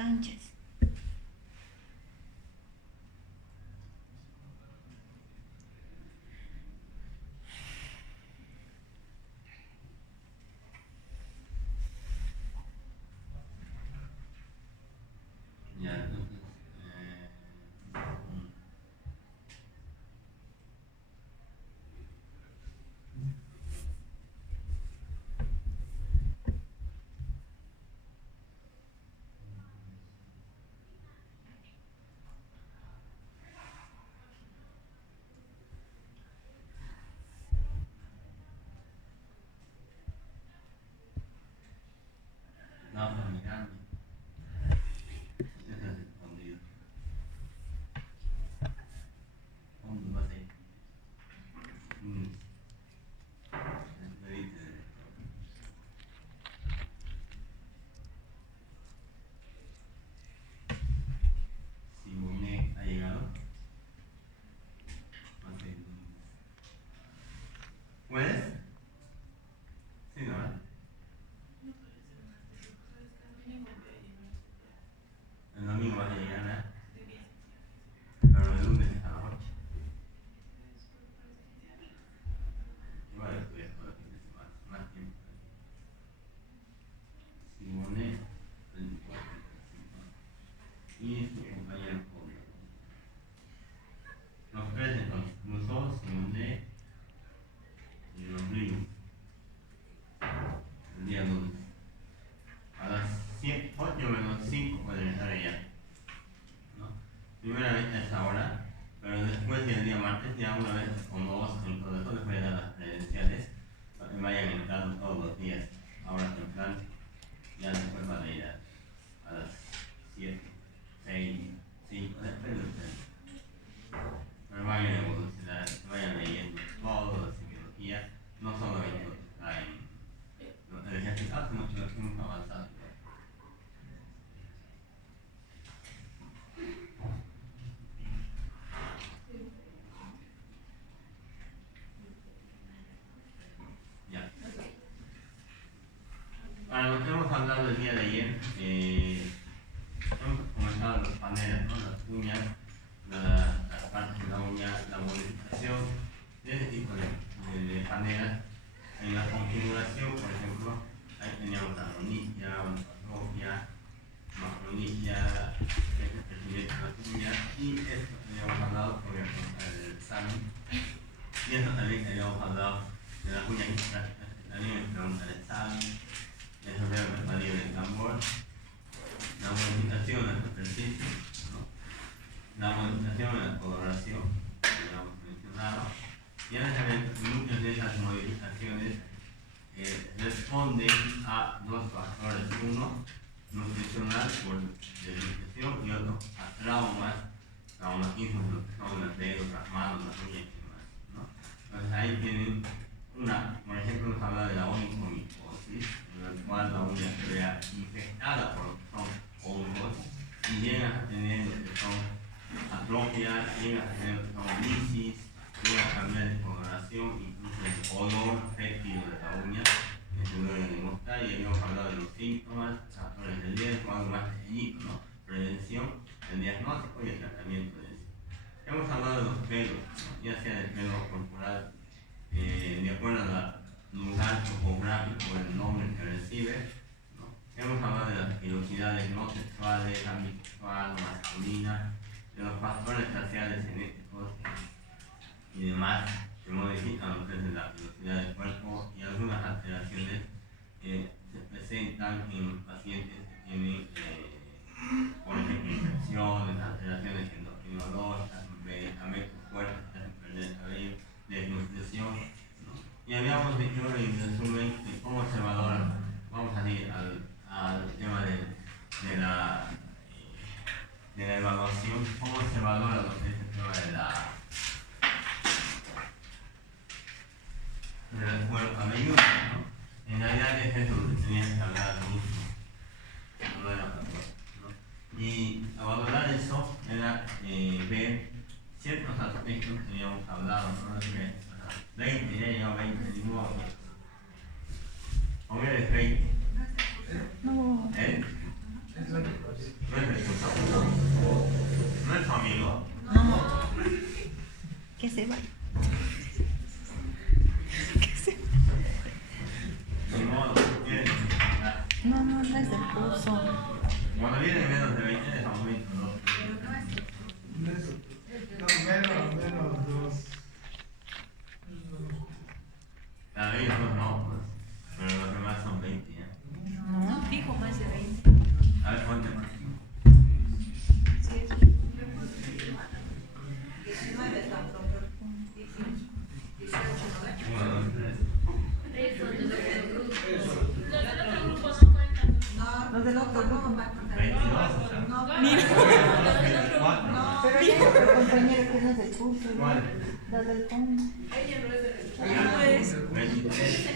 Sánchez. Ya, entonces, no, mirando. Eso es escondido. ¿Dónde vas a ir? Simone ha llegado. ¿Puedes? Sí, ¿no? El domingo vas a llegar, ¿eh? Pero el lunes a la 8. Igual estudias todo el fin de semana, más tiempo. Simone, 24, y su compañero Jorge. Los tres entonces, Rousseau, Simone y los Ríos. El día lunes. A las 8 menos 5 pueden estar allá. ¿No? Primeramente a esa hora, pero después del día martes, ya una vez como vos en todo eso, les voy a dar las credenciales para que vayan entrando todos los días. Ahora temprano, ya después van a ir a las 7, 6, 5, depende de ustedes. Pero vayan a evolucionar, vayan leyendo todo la psicología, no solamente lo que está en el ejercicio, sino que lo que hemos avanzado. Ya. Para lo que hemos hablado el día de ayer, hemos comenzado los paneles, ¿no? Las uñas, las partes de la uña, la modificación de ese tipo de paneles. En la configuración, por ejemplo, ahí teníamos la ronicia, patología, macronicia, el crecimiento de las uñas, y esto teníamos hablado sobre el examen, y esto también teníamos hablado de las uñas histráticas, que también me pregunta el examen, eso debe referir el tambor, la modificación del ejercicio, ¿no? La modificación de la coloración, que ya hemos mencionado, y muchas de esas modificaciones responden a dos factores: uno, nutricional por desnutrición, y otro, a traumatismos, lo que son los dedos, las manos, las uñas y demás, ¿no? Entonces ahí tienen por ejemplo, nos habla de la onicomicosis, en la cual la uña se vea infectada por lo que son hongos y llegan a tener lo que son atrofias, llegan a tener lo que son lisis, llegan a cambiar de coloración, incluso el olor fétido de la uña, que se debe demostrar. Y habíamos hablado de los síntomas, factores del riesgo, algo más pequeñito, ¿no? Prevención, el diagnóstico y el tratamiento de eso. Hemos hablado de los pelos, ¿no? Ya sea del pelo corporal, de acuerdo al lugar topográfico, el nombre que recibe, ¿no? Hemos hablado de las velocidades no sexuales, la bisexual, masculina, de los factores raciales genéticos y demás que modifican lo que es la velocidad del cuerpo, y algunas alteraciones que se presentan en pacientes que tienen, por ejemplo, infecciones, alteraciones endocrinológicas, medicamentos fuertes que hacen perder el cabello, desnutrición, ¿no? Y habíamos dicho en resumen de cómo se valora. Vamos a ir al tema de la evaluación, cómo se valora lo que es el tema del cuero cabelludo, ¿no? En realidad es eso lo que tenías que hablar al inicio, no era otra cosa, ¿no? Y a valorar eso era ver ciertos aspectos que habíamos hablado, ¿no? 20, ya llegó 20, ni modo. O eres 20. se puso. Cuando viene menos de 20 es aumento 2. No, menos 2. La de ellos no, pues. Pero los demás son 20, ¿ya? No. Dijo más de 20. A ver, ponte más. 19 tanto. 18, 1, 2, 3. Los del otro grupo. 22, o sea. Mira. 4. Pero ella es el compañero que no es del curso. ¿Cuál? La del fondo. no es. 23.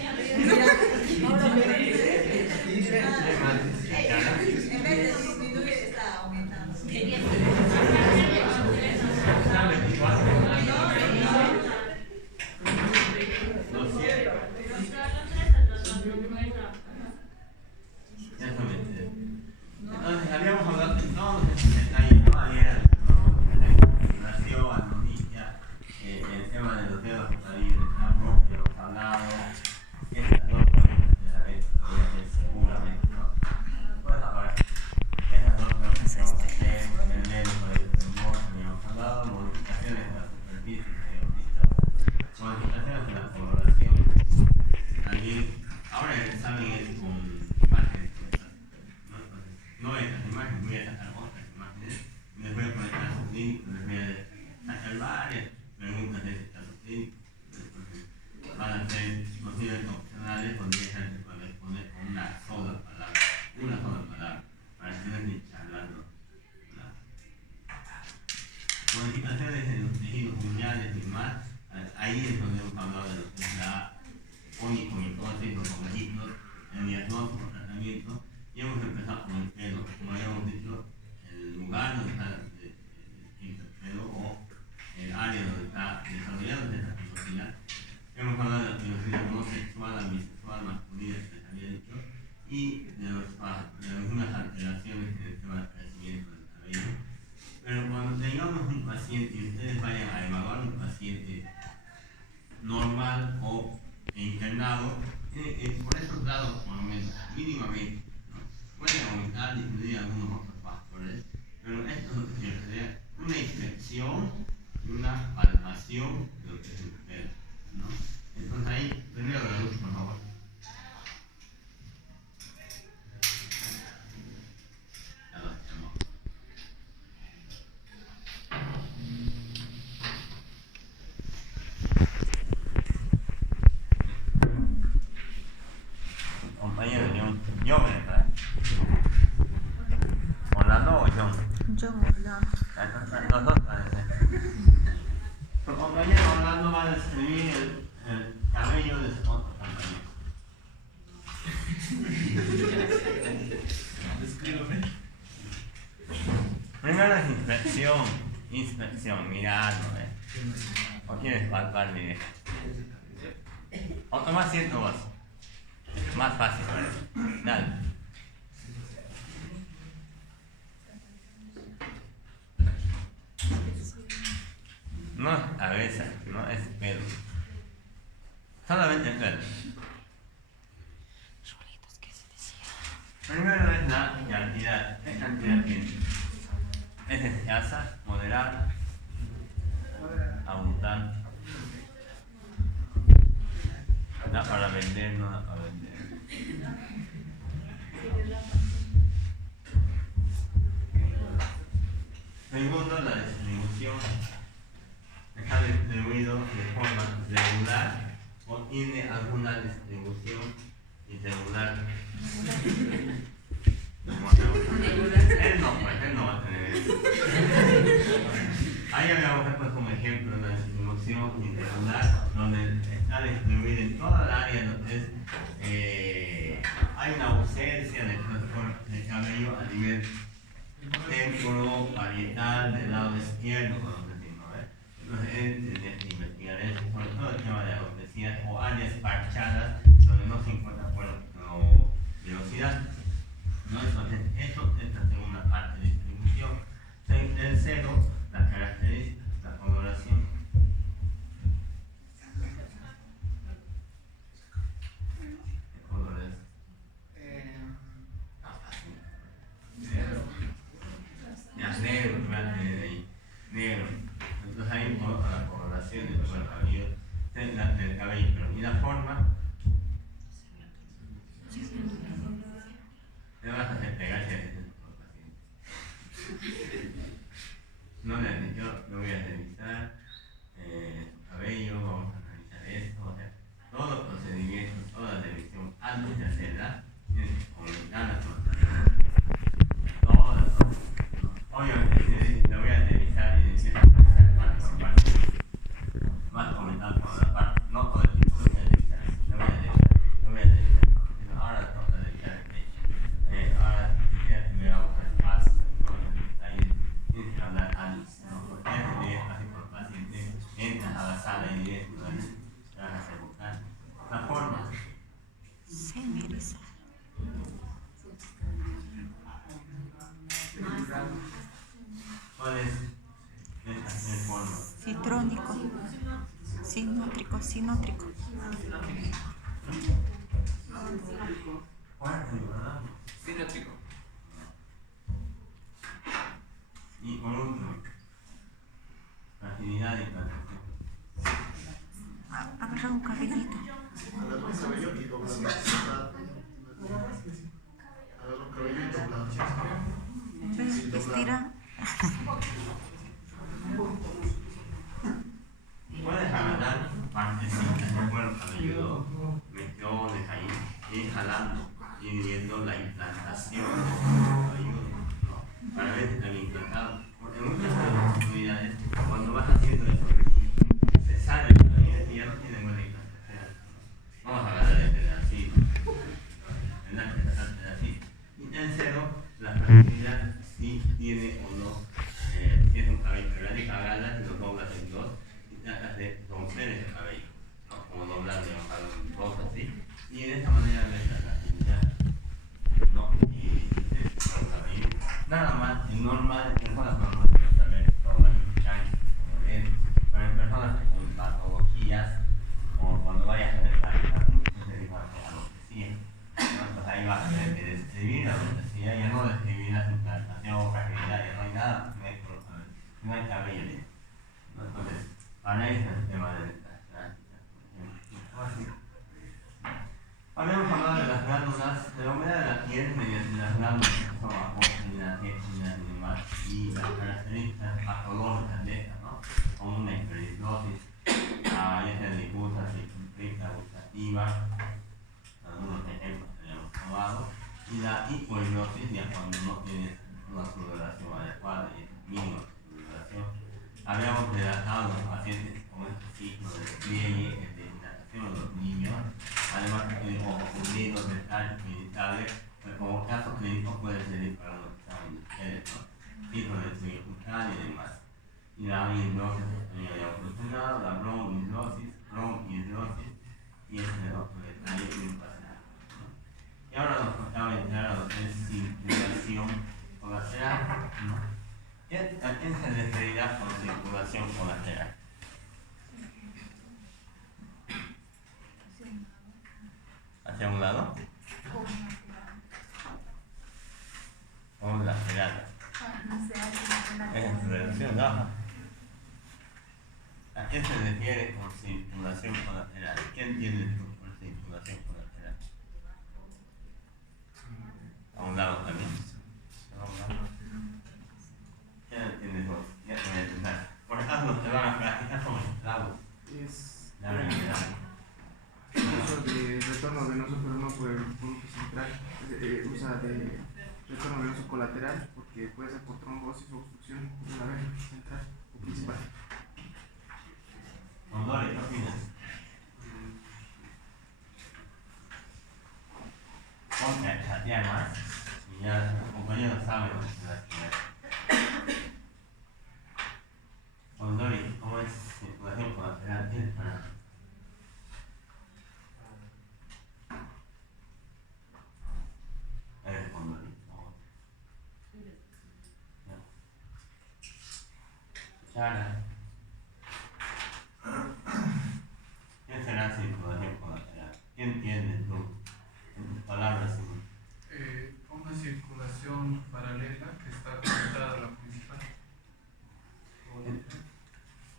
En vez de disminuir, está aumentando. Entonces habíamos hablado de todos estos detalles, ¿no? Ayer, ¿no? Nació, armonía, el tema de los dedos libres, hemos hablado, estas dos preguntas de la vez, voy a hacer seguramente, ¿no? Pues ahora, estas dos preguntas vamos a hacer, el dedo por el temor, habíamos hablado, modificaciones de la superficie, habíamos visto, modificaciones de la coloración, también, ahora el examen es con imágenes, no estas imágenes, voy a sacar otras imágenes, les voy a poner casos clínicos, les voy a sacar varias preguntas de ese caso clínico, van a ser posibles opcionales donde dejan de responder con una sola palabra, para que no estén charlando. Modificaciones en los tejidos lineales y más, ahí es donde hemos hablado de lo que es la onicomicosis, los ejemplos, el diagnóstico, tratamiento. Y hemos empezado con el pelo, como habíamos dicho, el lugar donde está el pelo o el área donde está desarrollándose esa pilosidad. Hemos hablado de la pilosidad no sexual, la bisexual, masculina, que les había dicho, y de algunas alteraciones en el tema del crecimiento del cabello. Pero cuando tengamos un paciente y ustedes vayan a evaluar un paciente normal o internado, por esos lados, por lo menos, mínimamente, pueden aumentar, disminuir algunos otros factores, pero esto es lo que quiero crear, una inspección y una palpación de lo que es el pelo, ¿no? Entonces ahí, primero la luz, por favor. Ya lo hacemos. Compañero John ¿verdad? ¿Orlando o John? John Orlando. Los dos parecen. Tu compañero Orlando va a describir el cabello de su otro compañero. Primero es inspección, mirarlo, ¿O quieres palpar bien? O toma asiento vos. Más fácil, parece. Dale. No es cabeza, no es pelo. Solamente el pelo. Primero es la cantidad. ¿Qué cantidad tiene? Es escasa, moderada, abundante. Da para vender, no da para vender. Segundo, la distribución. Está distribuido de forma regular o tiene alguna distribución irregular. Él no va a tener eso. Ahí habíamos puesto como ejemplo la distribución irregular, donde está distribuida en toda el área, donde hay una ausencia de cabello a nivel temporo, parietal, del lado izquierdo, como decimos, Entonces él tendría que investigar eso, sobre todo el tema de la alopecia o áreas parchadas donde no se encuentra velocidad. ¿No? Entonces, eso es la segunda parte de distribución. Tercero, las características, la coloración. ¿Qué color es? la forma, le vas a hacer pegarse a ese paciente. No le yo lo voy a revisar, cabello, vamos a analizar esto, o sea, todos los procedimientos, toda la revisión antes de hacerla, tienes que comunicarla con la persona. Todas. Obviamente, lo voy a revisar y decir parte por parte. Vas a comentar con la parte, no con el tipo de revisar, lo voy a revisar. Ahora toca revisar el pecho. Ahora me hago el paso, ahí tienes que hablar antes, ¿no? Porque antes de así por el paciente, entras a la sala y directo, te vas a hacer buscar. La forma. ¿Cuál es el forma? Citrónico. Sinótrico, sinótrico. ¿Verdad? Simétrico. Y por último, facilidad de implantación. Agarra un cabellito. Agarra un cabello y dobla. Agarra un cabello y dobla. Ve, estira. Puedes agarrar partecitas del cuero cabelludo, mejillones ahí, ir jalando, ir viendo la implantación del cabelludo, ¿no? Para ver si están implantados. Porque en muchas comunidades, cuando vas haciendo eso, se sale el cabello y ya no tiene buena implantación. Vamos a agarrar el pedacito, ¿verdad? El pedacito. Y tercero, la facilidad si tiene o no, si es un cabello grande, agarras y lo doblas en dos. Tratas de romper ese cabello, ¿no? Como doblarlo en dos así, y de esa manera ves la facilidad, ¿no? Y el cabello, nada más, en normal, en personas normales, también doblan chanchos, pero en personas con patologías, como cuando vayas a hacer no te digo a lo que sigue, ¿no? Pues ahí vas a tener que describir a lo que sigue, ya no describir la implantación, fragilidad, ya no hay nada, no hay cabello, ¿no? Entonces, para eso es el tema de las prácticas, por ejemplo. Habíamos hablado de las glándulas, de la humedad de la piel mediante las glándulas que son apóstolas, técnicas y demás, y las características patológicas de estas, ¿no? Como una hiperhidrosis, ya sea difusa, circunscrita, gustativa, algunos ejemplos que hayamos tomado, y la hipohidrosis, ya cuando no tienes una sudoración adecuada y mínima sudoración. Habíamos relatado a los pacientes con este ciclo de despliegue, de hidratación de los niños, además de ojos hundidos, de tallo meditable, pero como caso clínico puede servir para los exámenes de ustedes, ¿no? Ciclo de despliegue bucal y demás. Y la hidrosis también habíamos mencionado, la bronquihidrosis, y este otro detalle muy fascinante, ¿no? Y ahora nos tocaba entrar a lo que es circulación colateral, ¿no? ¿A quién se referirá con circulación colateral? ¿Hacia un lado? O un lateral. Es relación baja. ¿A qué se refiere con circulación colateral? ¿Qué entiendes tú por circulación colateral? ¿A un lado también? ¿A un lado? ¿Qué entiendes vos? Ya te voy a empezar. Por ejemplo, te van a practicar como esclavos. Es La realidad. uso de retorno venoso, pero no por el punto central. Usa de retorno venoso colateral porque puede ser por trombosis o obstrucción de la vena central o principal. Condori, ¿qué opinas? Ponte a chatear más y ya los compañeros saben lo que se va a estudiar. Condori, ¿cómo es circulación colateral? ¿Tienes para? Eres Condori. Chara. ¿Qué será circulación colateral? ¿Qué entiendes tú? En tus palabras, Simón. Una circulación paralela que está conectada a la principal.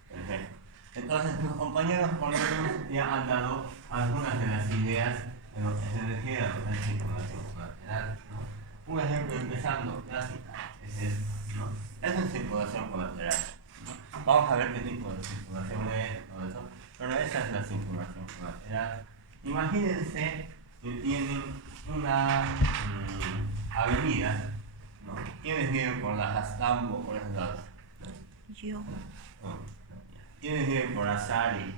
Perfecto. Entonces, tus compañeros por lo menos ya han dado a algunas de las ideas en lo que se refiere a lo que es circulación colateral, ¿no? Un ejemplo empezando, clásica, es ¿no? Es una circulación colateral, ¿no? Vamos a ver qué tipo de circulación es, todo eso, pero esa es la circulación colateral. Imagínense que tienen una avenida, ¿no? ¿Quiénes viven por la Jastambo, por esos lados? Yo. ¿Quiénes viven por Azari?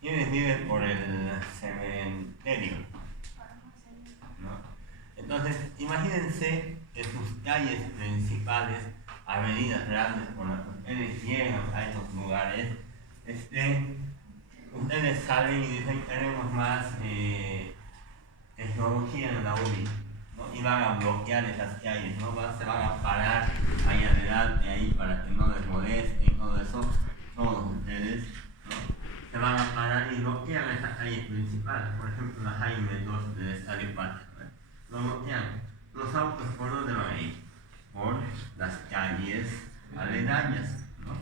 ¿Quiénes viven por el cementerio? ¿No? Entonces, imagínense que sus calles principales, avenidas grandes por las que ustedes llegan a esos lugares, ustedes salen y dicen tenemos más tecnología en la UBI, ¿no? Y van a bloquear esas calles, ¿no? Se van a parar ahí adelante, ahí para que no les moleste y todo eso, todos ustedes, ¿no? Se van a parar y bloquean esa calle principal, por ejemplo la Jaime 2 del Estadio Patria, ¿no? Lo bloquean. Los autos, ¿por dónde van a ir? Por las calles aledañas, ¿no?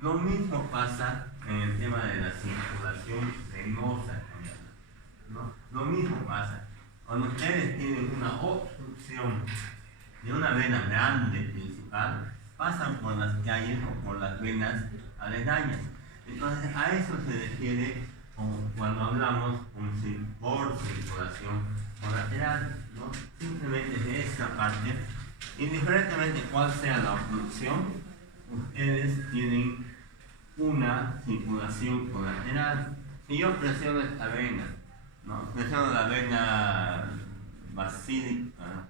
Lo mismo pasa en el tema de la circulación venosa, ¿no? Lo mismo pasa cuando ustedes tienen una obstrucción de una vena grande principal, pasan por las calles o por las venas aledañas. Entonces a eso se refiere cuando hablamos por circulación colateral, ¿no? Simplemente de esta parte, indiferentemente cuál sea la obstrucción, ustedes tienen una circulación colateral. Si yo presiono esta vena, ¿no? Presiono la vena basílica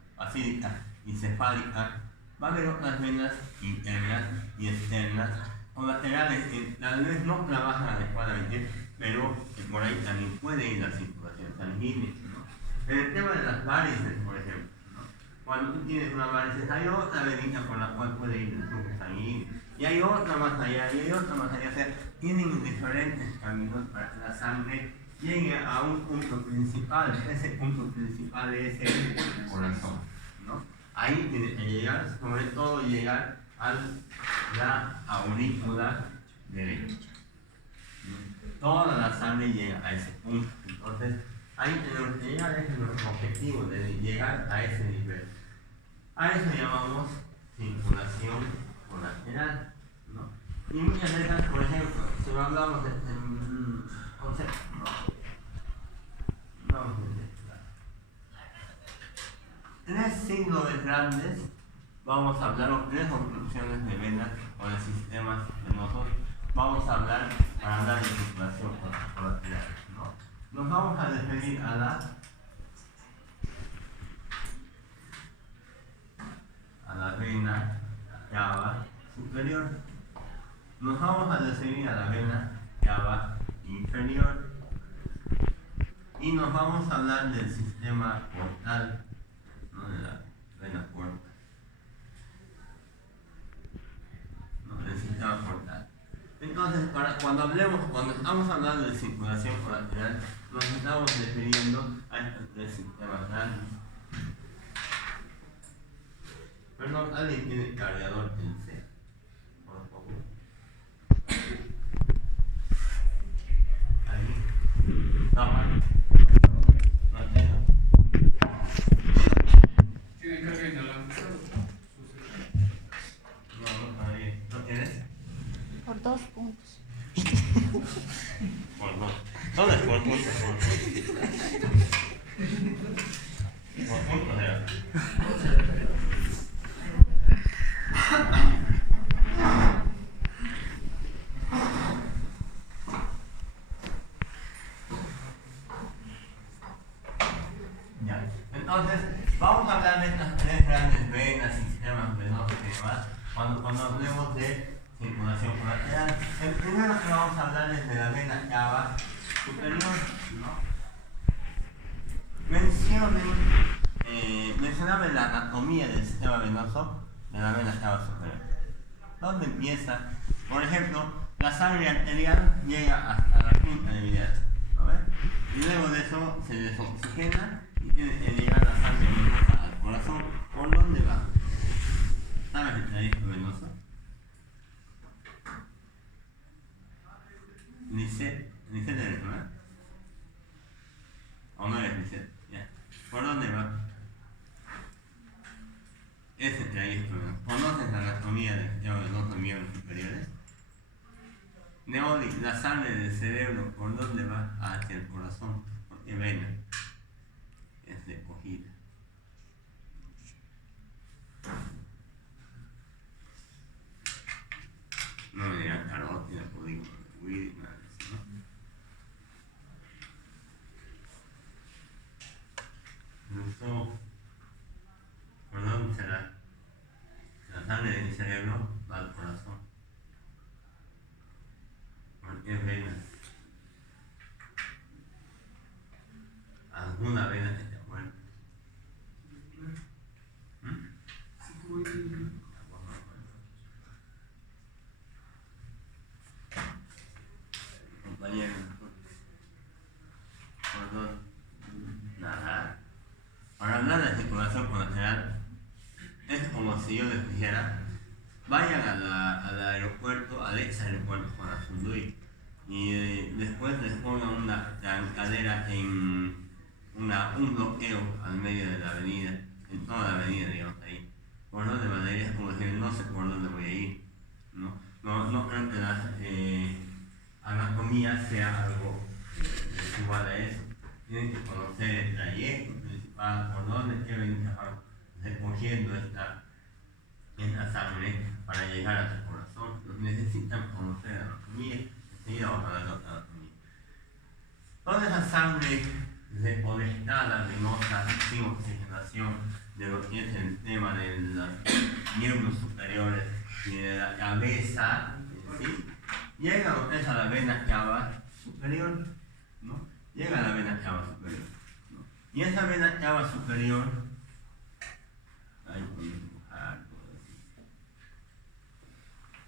y cefálica, va a haber otras venas internas y externas colaterales que tal vez no trabajan adecuadamente, pero que por ahí también puede ir la circulación sanguínea, ¿no? En el tema de las varices, por ejemplo, ¿no? Cuando tú tienes una varices, hay otra venita por la cual puede ir el flujo sanguíneo, y hay otra más allá, y hay otra más allá, o sea, tienen diferentes caminos para que la sangre llegue a un punto principal. Ese punto principal es el corazón, ¿no? Ahí tiene que llegar, sobre todo llegar a la aurícula derecha. Toda la sangre llega a ese punto. Entonces, ahí tenemos que llegar, ese es nuestro objetivo, de llegar a ese nivel. A eso llamamos circulación colateral, ¿no? Y muchas veces, por ejemplo, si no hablamos de concepto, tres signos grandes, vamos a hablar de tres obstrucciones de venas o de sistemas venosos. Vamos a hablar para hablar de circulación colateral, ¿no? Nos vamos a referir a la vena cava superior. Nos vamos a referir a la vena cava inferior. Y nos vamos a hablar del sistema portal, ¿no? De la vena porta, ¿no? Del sistema portal. Entonces, cuando estamos hablando de circulación colateral, nos estamos refiriendo a estos tres sistemas grandes. Perdón, ¿alguien tiene el cargador en C? Por favor. ¿Alguien? No, no tengo. ¿Tiene carga inalámbrica? No, todavía. ¿No tienes? Por 2 puntos. Por dos. ¿Dónde es por puntos? Por puntos era. Ya. Entonces, vamos a hablar de estas tres grandes venas, sistemas venosos y demás, cuando hablemos de circulación colateral. El primero que vamos a hablar es de la vena cava superior, ¿no? Mencionaba la anatomía del sistema venoso de la vena cava superior. ¿Dónde empieza? Por ejemplo, la sangre arterial llega hasta la quinta debilidad, ¿no ven? Y luego de eso se desoxigena y tiene que llegar la sangre venosa al corazón. ¿Por dónde va? ¿Sabes el trayecto venoso? Lisette ¿Conoces la anatomía de los dos miembros superiores? Neoli, la sangre del cerebro, ¿por dónde va? Hacia el corazón, porque vena es recogida. No me dirán carótida, polígono de Willis, nada de eso, ¿no? Esto, ¿por dónde será? La sangre del cerebro va al corazón. ¿Por qué venas? ¿Alguna vena que te acuerdas? Compañero, perdón. Nada. Para hablar de circulación colateral, es como si yo les dijera, vayan al aeropuerto, al ex aeropuerto Juan Asunduy, y después les pongan una trancadera en un bloqueo al medio de la avenida, en toda la avenida, digamos, ahí. Por donde Valeria es como decir, no sé por dónde voy a ir, no creo que la anatomía sea algo igual a eso. Tienen que conocer el trayecto principal, por dónde quieren recogiendo esta sangre para llegar a tu corazón. Necesitan conocer la anatomía, enseguida vamos a hablar de otra anatomía. Toda esa sangre deconectada, venosa, sin oxigenación, de lo que es el tema de los miembros superiores y de la cabeza, ¿sí? Llega a la vena cava superior, ¿no? Llega a la vena cava superior, ¿no? Y esa vena cava superior, ahí podemos dibujar todo así,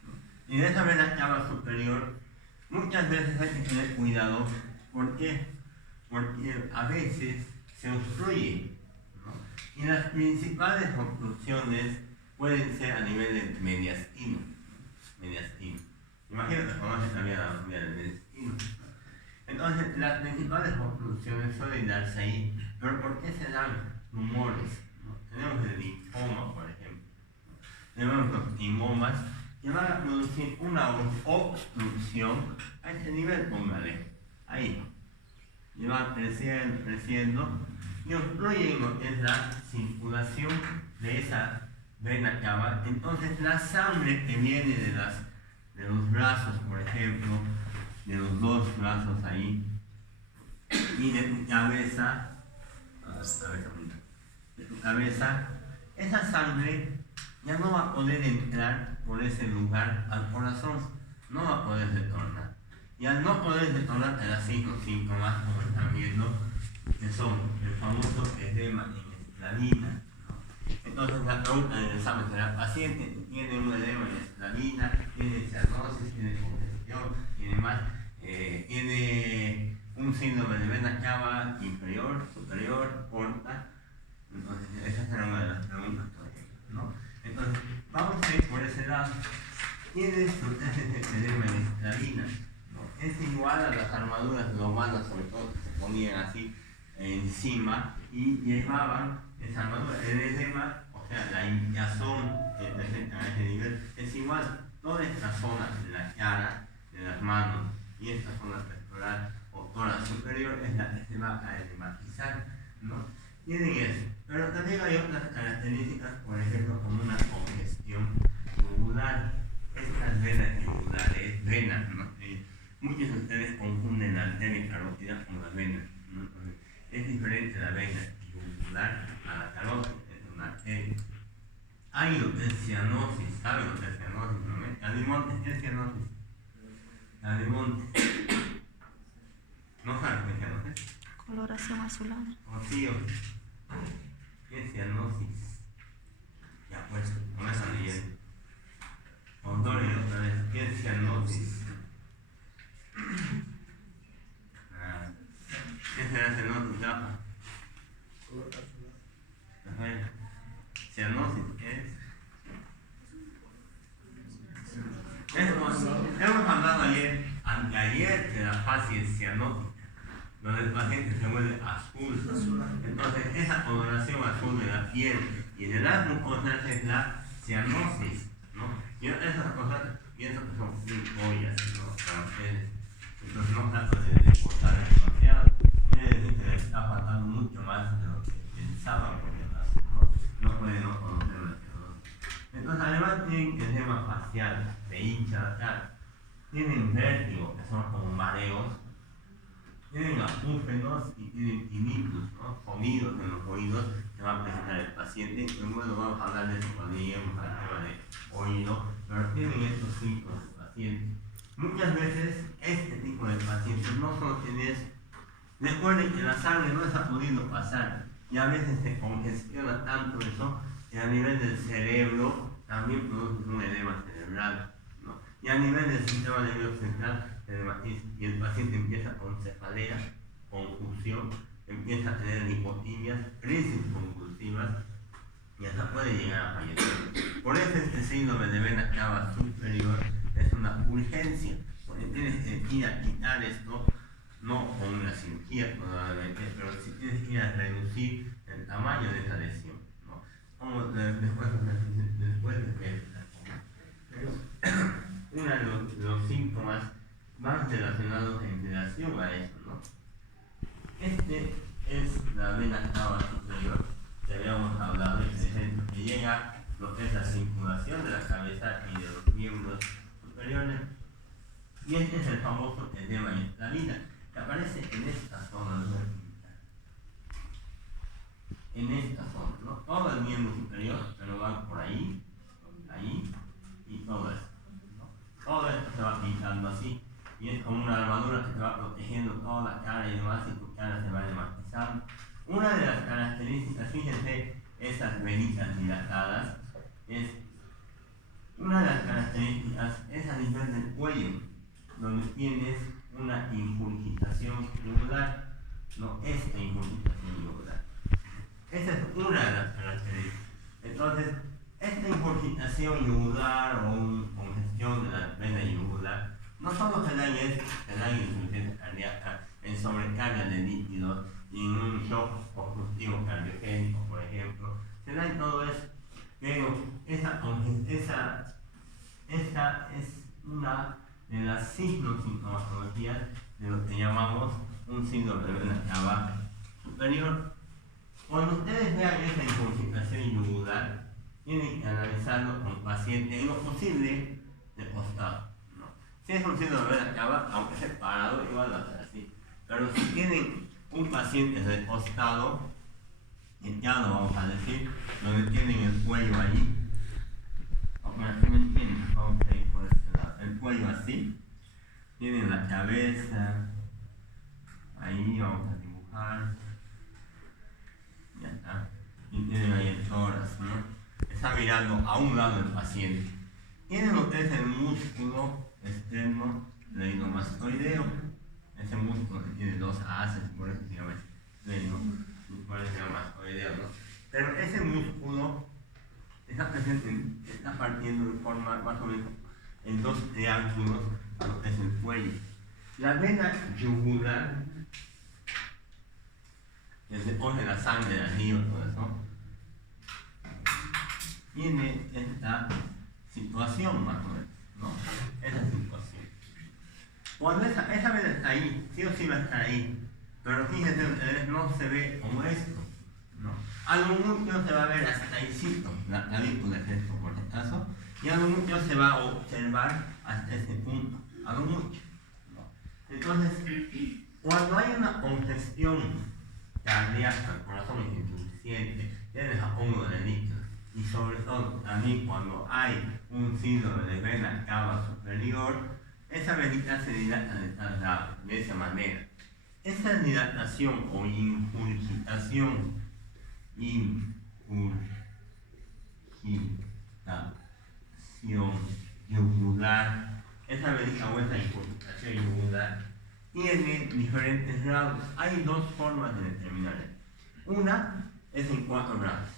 ¿no? Y de esa vena cava superior, muchas veces hay que tener cuidado. ¿Por qué? Porque a veces se obstruye, ¿no? Y las principales obstrucciones pueden ser a nivel de mediastino, ¿no? Mediastino. Imagínate que conoces también la anatomía del mediastino. Entonces, las principales obstrucciones suelen darse ahí. ¿Pero por qué se dan tumores? ¿No? Tenemos el linfoma, por ejemplo, ¿no? Tenemos los timomas que van a producir una obstrucción a ese nivel, póngale, ahí. Y van creciendo y obstruyen lo que es la circulación de esa vena cava. Entonces la sangre que viene de los brazos, por ejemplo, de los dos brazos ahí, y de tu cabeza, esa sangre ya no va a poder entrar por ese lugar al corazón, no va a poder retornar. Y al no poder retornar a las 5 síntomas, como están viendo, que son el famoso edema en esplanina, ¿no? Entonces la pregunta del examen será: paciente tiene un edema en esplanina, tiene cianosis, tiene congestión, tiene más, tiene un síndrome de vena cava inferior, superior, corta. Entonces esa será una de las preguntas, por ejemplo, ¿no? Entonces vamos a ir por ese lado. Tiene este edema en esplanina. Es igual a las armaduras romanas, sobre todo, que se ponían así encima y llevaban esa armadura. El edema, o sea, la hinchazón que presenta a ese nivel, es igual. Toda esta zona de la cara, de las manos y esta zona pectoral o tórax superior es la que se va a edematizar, ¿no? Tienen eso. Pero también hay otras características, por ejemplo, como una congestión yugular. Estas venas yugulares, venas, ¿no? Muchos de ustedes confunden la arteria carótida con la vena, ¿no? Entonces, es diferente la vena yugular a la carótida, es una arteria. Hay lo que es cianosis, ¿saben lo que es cianosis? ¿No? Calimonte, ¿qué es cianosis? Calimonte. ¿No saben qué es cianosis? Coloración azulada. Rocío, ¿qué es cianosis? Ya pues, no me están leyendo. Condorio otra vez, ¿qué es cianosis? ¿Qué será cianosis, Rafa? Cianosis, ¿qué es? Hemos hablado anteayer de la fase cianótica, donde el paciente se vuelve azul. Entonces, esa coloración azul de la piel y de las mucosas es la cianosis, ¿no? Y esas cosas pienso que son muy obvias, ¿no? Para ustedes. Entonces no trato de cortar demasiado. Quiere decir que le está faltando mucho más de lo que pensaba por demás, ¿no? No puede no conocer la cianosis. Entonces además tienen edema facial, se hincha la cara. Tienen vértigo, que son como mareos. Tienen acúfenos y tienen tinnitus, ¿no? Sonidos en los oídos que va a presentar el paciente. Luego vamos a hablar de eso cuando lleguemos al tema de oído, pero tienen estos síntomas el paciente. Muchas veces este tipo de pacientes no solo tiene eso. Recuerden que la sangre no está pudiendo pasar y a veces se congestiona tanto eso que a nivel del cerebro también produce un edema cerebral, ¿no? Y a nivel del sistema nervioso central y el paciente empieza con cefalea, confusión, empieza a tener hipotimias, crisis convulsivas y hasta puede llegar a fallecer. Por eso este síndrome de vena cava superior es una urgencia, porque tienes que ir a quitar esto, no con una cirugía probablemente, pero sí tienes que ir a reducir el tamaño de esa lesión, ¿no? Como después de que uno de los síntomas más relacionados en relación a eso, ¿no? Este es la vena cava superior que habíamos hablado, que llega lo que es la circulación de la cabeza y de los miembros superiores. Y este es el famoso edema intravena, que aparece en esta zona, ¿no? En esta zona, ¿no? Todo el miembro superior, pero van por ahí, y todo esto, ¿no? Todo esto se va pintando así. Y es como una armadura que te va protegiendo toda la cara y demás, y tu cara se va hematizando. Una de las características, fíjense, esas venitas dilatadas, una de las características es a nivel del cuello, donde tienes una ingurgitación yugular, no esta ingurgitación yugular. Esa es una de las características. Entonces, esta ingurgitación yugular o congestión de la vena yugular no solo se da en insuficiencia cardíaca, en sobrecarga de líquidos y en un shock obstructivo cardiogénico, por ejemplo, se da en todo eso, pero esa es una de las sintomatologías de lo que llamamos un síndrome de vena cava superior. Cuando ustedes vean esa intoxicación yugular, tienen que analizarlo con paciente en lo posible de costado. Si es un síndrome de vena cava, aunque esté parado, igual va a ser así. Pero si tienen un paciente de costado, ya lo vamos a decir, donde tienen el cuello ahí, para que me entiendan, vamos a ir por este lado, el cuello así, tienen la cabeza, ahí vamos a dibujar, ya está, y tienen ahí el tórax, ¿no? Está mirando a un lado del paciente. Tienen lo que es el músculo externo glenomastoideo, ese músculo que tiene dos haces, por eso se llama glenomastoideo, ¿no? Pero ese músculo está presente, está partiendo de forma más o menos en dos triángulos a lo que es el cuello. La vena yugular, que se pone la sangre del río, todo eso, tiene esta situación más o menos, ¿no? Esa situación. Cuando esa vena está ahí, sí o sí va a estar ahí, pero fíjense ustedes, no se ve como esto, ¿no? A lo mucho se va a ver hasta ahí, la clavícula es esto por este caso, y a lo mucho se va a observar hasta ese punto, a lo mucho, ¿no? Entonces, cuando hay una congestión cardíaca, el corazón es insuficiente, tienes acúmulo de líquidos, y sobre todo también cuando hay un síndrome de vena cava superior, esa venita se dilata de esa manera. Esa dilatación o ingurgitación yugular, esa venita o esa ingurgitación yugular tiene diferentes grados. Hay dos formas de determinarla. Una es en 4 grados.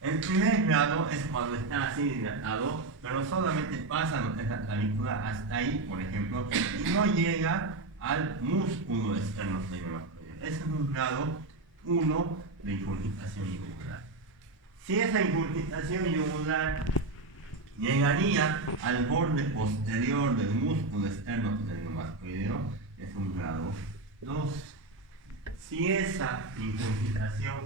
El primer grado es cuando está así dilatado, pero solamente pasa esa clavícula hasta ahí, por ejemplo, y no llega al músculo externo glenomastoideo. Ese es un grado 1 de ingurgitación yugular. Si esa ingurgitación yugular llegaría al borde posterior del músculo externo esternocleidomastoideo, es un grado 2. Si esa incurgitación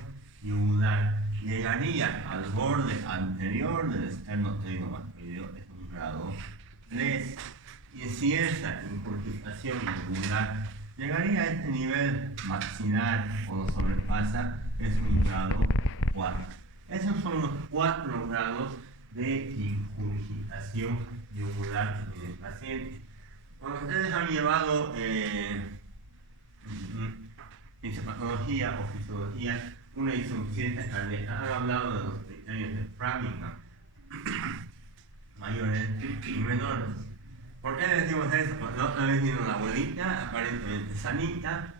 yugular llegaría al borde anterior del esternocleidomastoideo, es un grado 3. Y si esa incurgitación yugular llegaría a este nivel maxilar o lo sobrepasa, es un grado 4. Esos son los 4 grados de incurgitación yugular en el paciente. Cuando ustedes han llevado fisiopatología o fisiología, una insuficiencia cardíaca, han hablado de los criterios de Framingham, mayores y menores. ¿Por qué decimos eso? Porque la otra vez vino la abuelita, aparentemente sanita,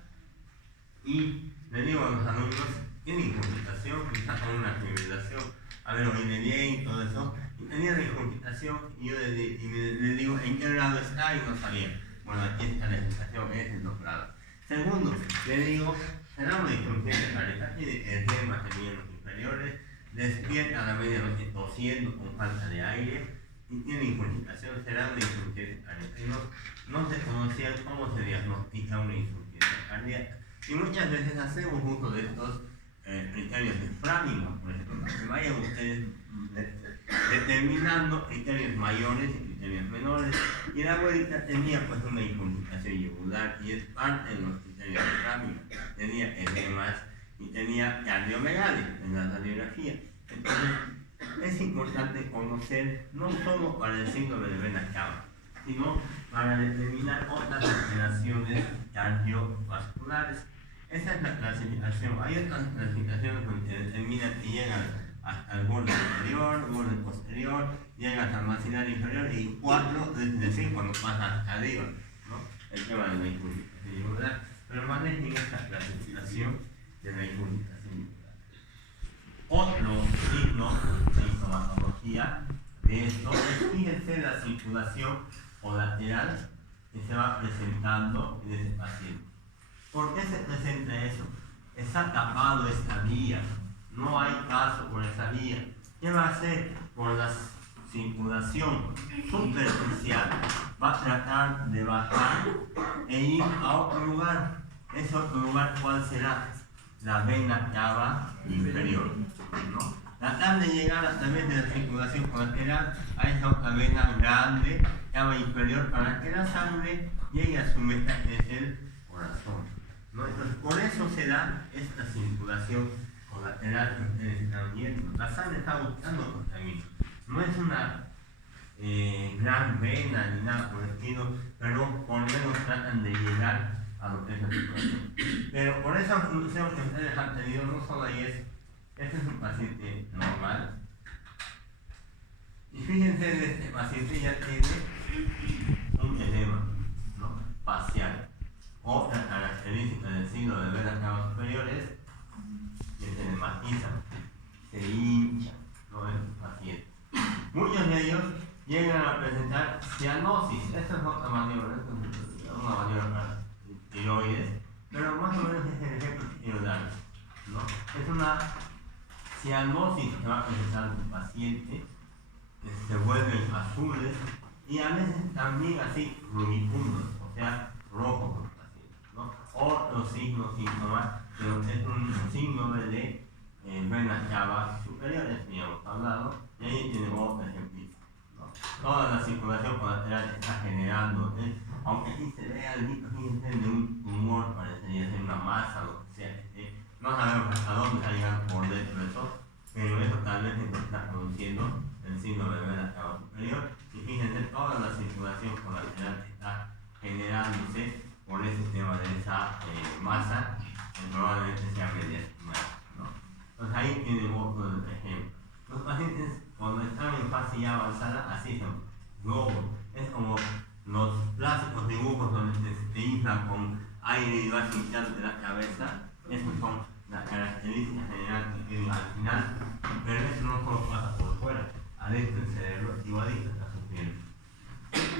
y le digo a los alumnos, tiene incurgitación, quizás con una fibrilación, a ver, oíle bien y todo eso, y tenía la incurgitación, y yo le digo, ¿en qué grado está? Y no sabía. Bueno, aquí está la explicación, es el 2 grados. Segundo, le digo, será una insuficiencia cardíaca, tiene edemas en miembros inferiores, despierta a la medianoche tosiendo con falta de aire, y tiene incurgitación, será una insuficiencia cardíaca. Y no se conocía cómo se diagnostica una insuficiencia cardíaca. Y muchas veces hacemos uso de estos criterios de Framingham, por ejemplo, para que vayan ustedes determinando criterios mayores y criterios menores. Y la abuelita tenía pues una incurgitación yugular y es parte de los criterios de Framingham. Tenía edemas y tenía cardiomegalia en la radiografía. Entonces, es importante conocer no solo para el síndrome de vena cava, sino para determinar otras alteraciones cardiovasculares. Esa es la clasificación. Hay otras clasificaciones que determinan que llegan hasta el borde superior, borde posterior, llegan hasta el maxilar inferior y 4, es decir, cuando pasa hasta arriba, ¿no? El tema de la incurgitación yugular. Pero manejen esta clasificación de la incurgitación yugular. Otro signo de sintomatología de esto es, fíjense, la circulación colateral que se va presentando en ese paciente. ¿Por qué se presenta eso? Está tapado esta vía, no hay paso por esa vía. ¿Qué va a hacer? Por la circulación superficial va a tratar de bajar e ir a otro lugar. ¿Ese otro lugar cuál será? La vena cava inferior, ¿no? Tratar de llegar a través de la circulación colateral a esa otra vena grande, cava inferior, para que la sangre llegue a su meta, que es el corazón, ¿no? Entonces, por eso se da esta circulación colateral que ustedes están viendo. La sangre está buscando los caminos. No es una gran vena ni nada por el estilo, pero por lo menos tratan de llegar a lo que es la circulación. Pero por esa función que ustedes han tenido, no solo ahí este es un paciente normal. Y fíjense, este paciente ya tiene un edema, ¿no? Facial. Otra característica del signo de venas cavas superiores que se edematiza, se hincha, ¿no? En paciente. Muchos de ellos llegan a presentar cianosis. Esta es otra maniobra, una maniobra para tiroides, pero más o menos es el ejemplo que quiero dar, ¿no? Es una cianosis que va a presentar un paciente, que se vuelven azules y a veces también así rubicundos, o sea, rojos los pacientes, ¿no? Otro signo, síntomas, pero es un síndrome de venas cavas superiores, que ya hemos hablado, y ahí tenemos otro ejemplo, ¿no? Toda la circulación colateral está generando, aunque aquí se ve algo, fíjense, de un tumor, parecería ser una masa, lo que sea, no sabemos hasta dónde está llegando por dentro de eso, pero eso tal vez es lo que está produciendo el síndrome de vena cava superior. Y fíjense, toda la circulación colateral está generándose por ese tema de esa masa, que probablemente sea mediastinal, ¿no? Entonces ahí tienen otro ejemplo. Los pacientes, cuando están en fase ya avanzada, así son globos. Es como los clásicos dibujos donde se inflan con aire y vas hinchando la cabeza. Esas son las características generales que tienen al final, pero eso no solo pasa por fuera, adentro del cerebro igualito está sufriendo.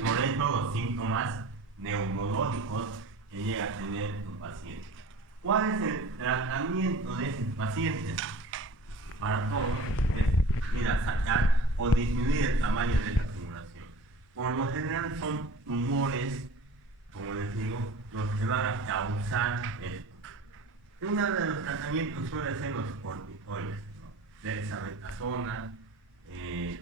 Por eso los síntomas neurológicos que llega a tener tu paciente. ¿Cuál es el tratamiento de ese paciente? Para todos es ir a sacar o disminuir el tamaño de esa tumulación. Por lo general son tumores, como les digo, los que van a causar esto. Uno de los tratamientos suele ser los corticoides, ¿no? Dexametasona,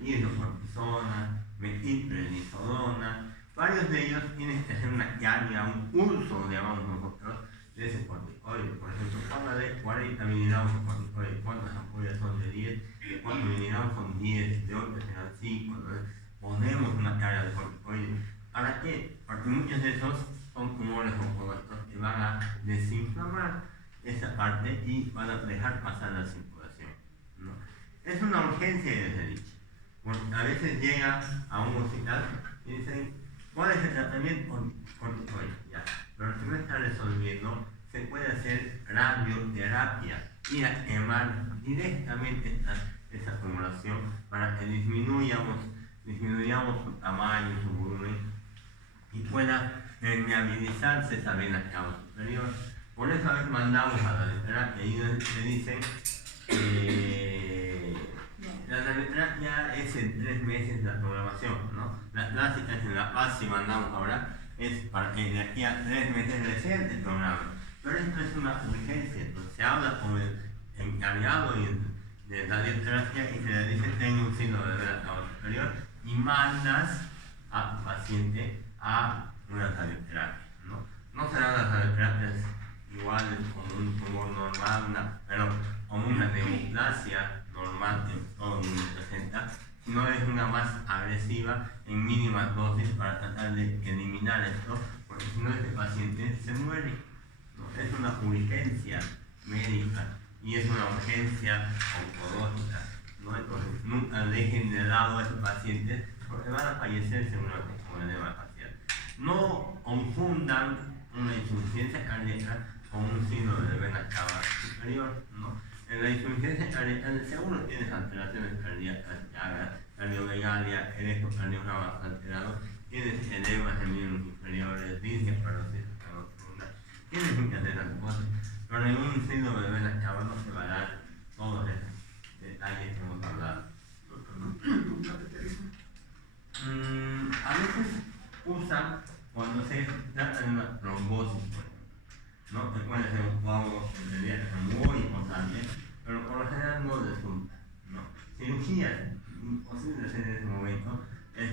hidrocortisona, metilprednisona. Varios de ellos tienen que hacer una carga, un curso, llamamos nosotros, de ese corticoide. Por ejemplo, habla de 40 miligramos de corticoide, ¿cuántas ampollas son de 10? De 4 miligramos son 10, de 8 serán 5. Entonces, ponemos una carga de corticoide. ¿Para qué? Porque muchos de esos son tumores oncológicos que van a desinflamar esa parte y van a dejar pasar la circulación, ¿no? Es una urgencia, les he dicho. Porque a veces llega a un hospital y dicen, ¿cuál es el tratamiento? Corticoide, ya. Pero si no está resolviendo, se puede hacer radioterapia, ir a quemar directamente esa tumulación para que disminuyamos su tamaño, su volumen y pueda permeabilizarse esa vena cava superior. Por eso a veces mandamos a la radioterapia y le dicen la radioterapia es en 3 meses la programación, ¿no? La clásica es en La Paz, si mandamos ahora, es para que de aquí a 3 meses recién el programa. Pero esto es una urgencia, entonces se habla con el encargado de radioterapia y se le dice tengo un síndrome de vena cava superior y mandas a tu paciente a una radioterapia, ¿no? No serán las radioterapias iguales como un tumor normal, como una neoplasia normal que todo el mundo presenta, sino es una más agresiva en mínimas dosis para tratar de eliminar esto, porque si no este paciente se muere, ¿no? Es una urgencia médica y es una urgencia oncológica, ¿no? Entonces nunca dejen de lado a estos pacientes porque van a fallecer seguramente con edema facial. No confundan una insuficiencia cardíaca con un síndrome de vena cava superior, ¿no? En la insuficiencia cardíaca seguro tienes alteraciones cardíacas, cardiomegalia, electrocardiograma alterado, tienes edemas de miembros inferiores, disnea paroxística profunda, tienes muchas de esas cosas, pero en un síndrome de vena cava no se va a dar todos esos detalles que hemos hablado. A veces usan cuando se trata de una trombosis, por ejemplo, ¿no? Que puede ser un coágulo muy importante, pero por lo general no resulta, ¿no? Cirugía imposible hacer en ese momento es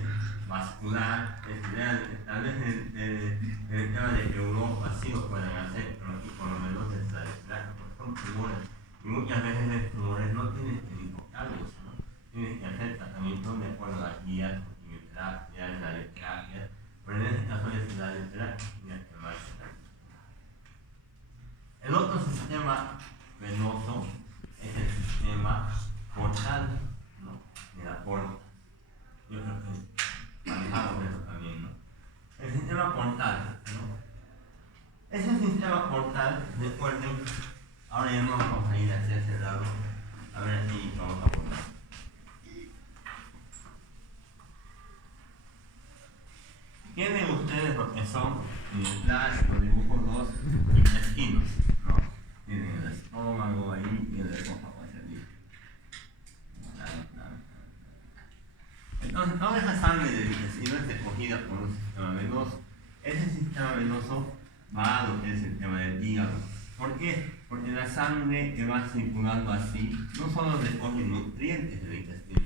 vascular, es real, tal vez en el tema de Europa sí lo pueden hacer, pero aquí por lo menos es la desgracia, porque son tumores, y muchas veces los tumores no tienen que enfocarlos, ¿no? Tienen que hacer tratamiento de acuerdo a las guías, quimioterapia, radioterapia, pero en este caso es la radioterapia que más se da. El otro sistema venoso es el sistema portal, ¿no? De la porta. Yo creo que manejamos eso también, ¿no? El sistema portal, ¿no? Ese sistema portal, recuerden, ahora ya no vamos a ir hacia ese lado, a ver aquí vamos a poner. Tienen ustedes lo que son los dibujos 2 intestinos, ¿no? Tienen el estómago ahí y el esófago hacia allí. Entonces, toda esa sangre del intestino es recogida por un sistema venoso. Ese sistema venoso va a lo que es el tema del hígado. ¿Por qué? Porque la sangre que va circulando así no solo recoge nutrientes del intestino,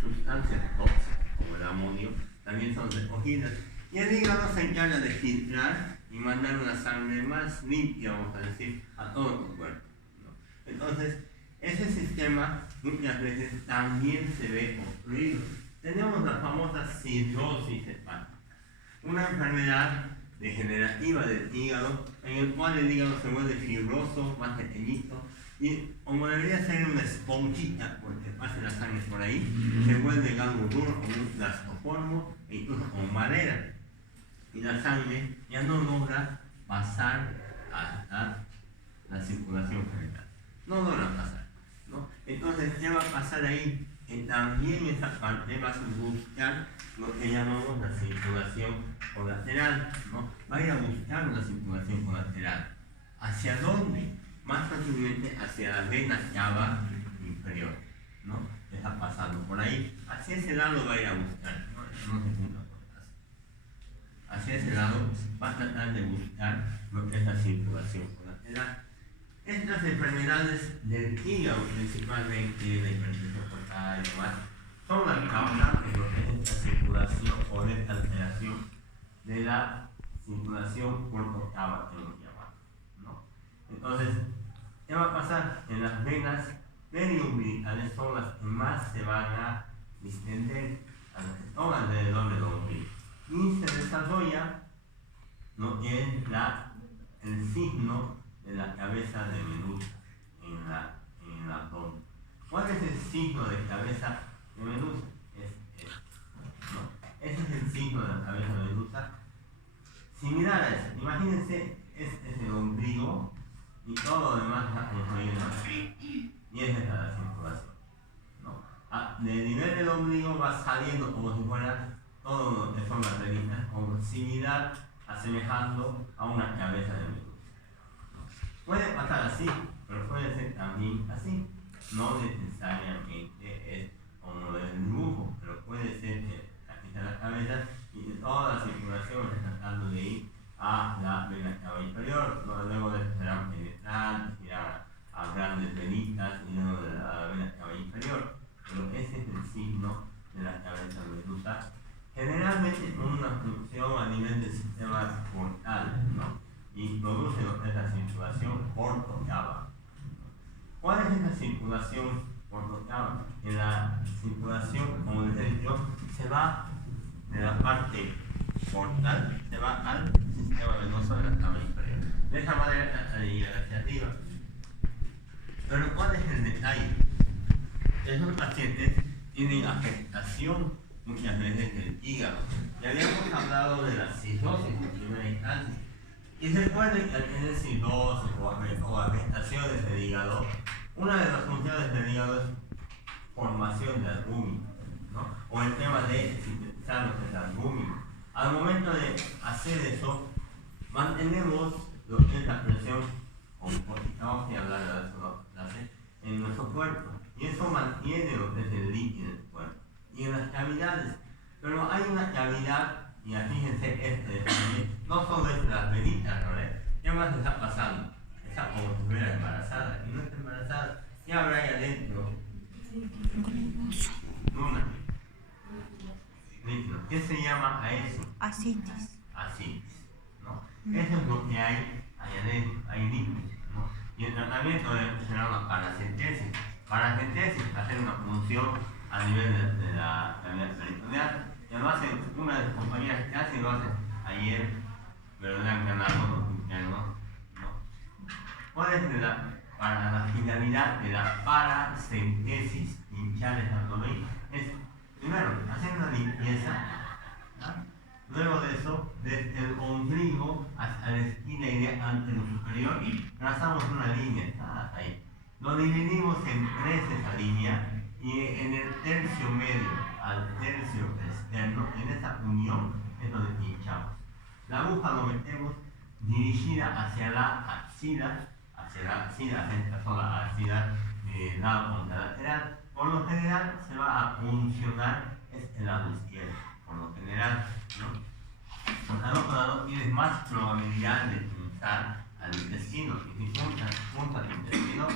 sustancias tóxicas como el amonio también son recogidas. Y el hígado se encarga de filtrar y mandar una sangre más limpia, vamos a decir, a todo tu cuerpo, ¿no? Entonces, ese sistema muchas veces también se ve obstruido. Tenemos la famosa cirrosis hepática, una enfermedad degenerativa del hígado en el cual el hígado se vuelve fibroso, más pequeñito, y como debería ser una esponjita, porque pasa la sangre por ahí, se vuelve algo duro, como un plastoformo e incluso como madera. Y la sangre ya no logra pasar a la circulación general. No logra pasar, ¿no? Entonces, ¿qué va a pasar ahí? Que también esa parte va a buscar lo que llamamos la circulación colateral, ¿no? Va a ir a buscar una circulación colateral. ¿Hacia dónde? Más fácilmente hacia la vena cava inferior, ¿no? Está pasando por ahí, hacia ese lado va a ir a buscar, no se junta por caso. Hacia ese lado va a tratar de buscar lo que es la circulación colateral. Estas enfermedades del hígado, principalmente la hipertensión portal y demás, son las causas de lo que es esta circulación o de esta alteración de la circulación por octava que hemos llamado, ¿no? Entonces, ¿qué va a pasar? En las venas periumbilicales son las que más se van a distender, a las que están alrededor del ombligo. Y se desarrolla lo que es el signo de la cabeza de medusa en el abdomen. ¿Cuál es el signo de cabeza de medusa? ¿No? Ese es el signo de la cabeza de medusa. Similar a eso, imagínense, este es el ombligo y todo lo demás está construido así. Y esa es la circulación, ¿no? Del nivel del ombligo va saliendo como si fuera todo lo que son las renitas, como similar, asemejando a una cabeza de medusa. Puede pasar así, pero puede ser también así. No necesariamente es como el dibujo, pero puede ser que aquí está la cabeza y de toda la circulación está tratando de ir a la vena cava inferior, luego de serán penetrantes, irá a grandes venitas y luego de la vena cava inferior. Pero ese es el signo de la cabeza de medusa, generalmente con una función a nivel del sistema portal, ¿no? Y produce lo que es la circulación porto-cava. ¿Cuál es esta circulación porto-cava? En la circulación, como les yo, se va de la parte portal, se va al sistema venoso de la cava inferior. De esa manera ir hacia arriba. Pero ¿cuál es el detalle? Esos pacientes tienen afectación muchas veces del hígado. Ya habíamos hablado de la cirrosis en primera instancia. Y se puede tener cirrosis o afectaciones del hígado. Una de las funciones del hígado es formación de albúmina, ¿no? O el tema de sintetizar lo que es albúmina. Al momento de hacer eso, mantenemos lo que es la presión oncopótica, vamos a hablar de eso en nuestro cuerpo. Y eso mantiene lo que es el líquido del cuerpo. Y en las cavidades, pero hay una cavidad, y fíjense no solo es las venitas, ¿no? ¿Qué más está pasando? Está como si estuviera embarazada, y no está embarazada. ¿Qué habrá ahí adentro? Luna. Líquido. ¿Qué se llama a eso? Asitis. Asitis, ¿no? Eso es lo que hay ahí adentro, hay líquido, ¿no? Y el tratamiento será una paracentesis. Paracentesis, hacer una función a nivel de la cavidad peritoneal. Ya lo hacen, una de sus compañeras que hacen, lo hacen ayer, pero le han ganado ¿no? ¿Cuál es para la finalidad de la paracentesis, hinchar el abdomen? Es, primero, hacer una limpieza, ¿no? Luego de eso, desde el ombligo hasta la esquina anterior superior, trazamos una línea, ahí. Lo dividimos en tres esa línea, y en el tercio medio al tercio externo, en esa unión es donde pinchamos. La aguja lo metemos dirigida hacia la axila, esta sola axila de lado contralateral. Por lo general se va a funcionar el lado izquierdo, por lo general, ¿no? Por el otro lado tienes más probabilidad de pinchar al intestino, y si punta al intestino,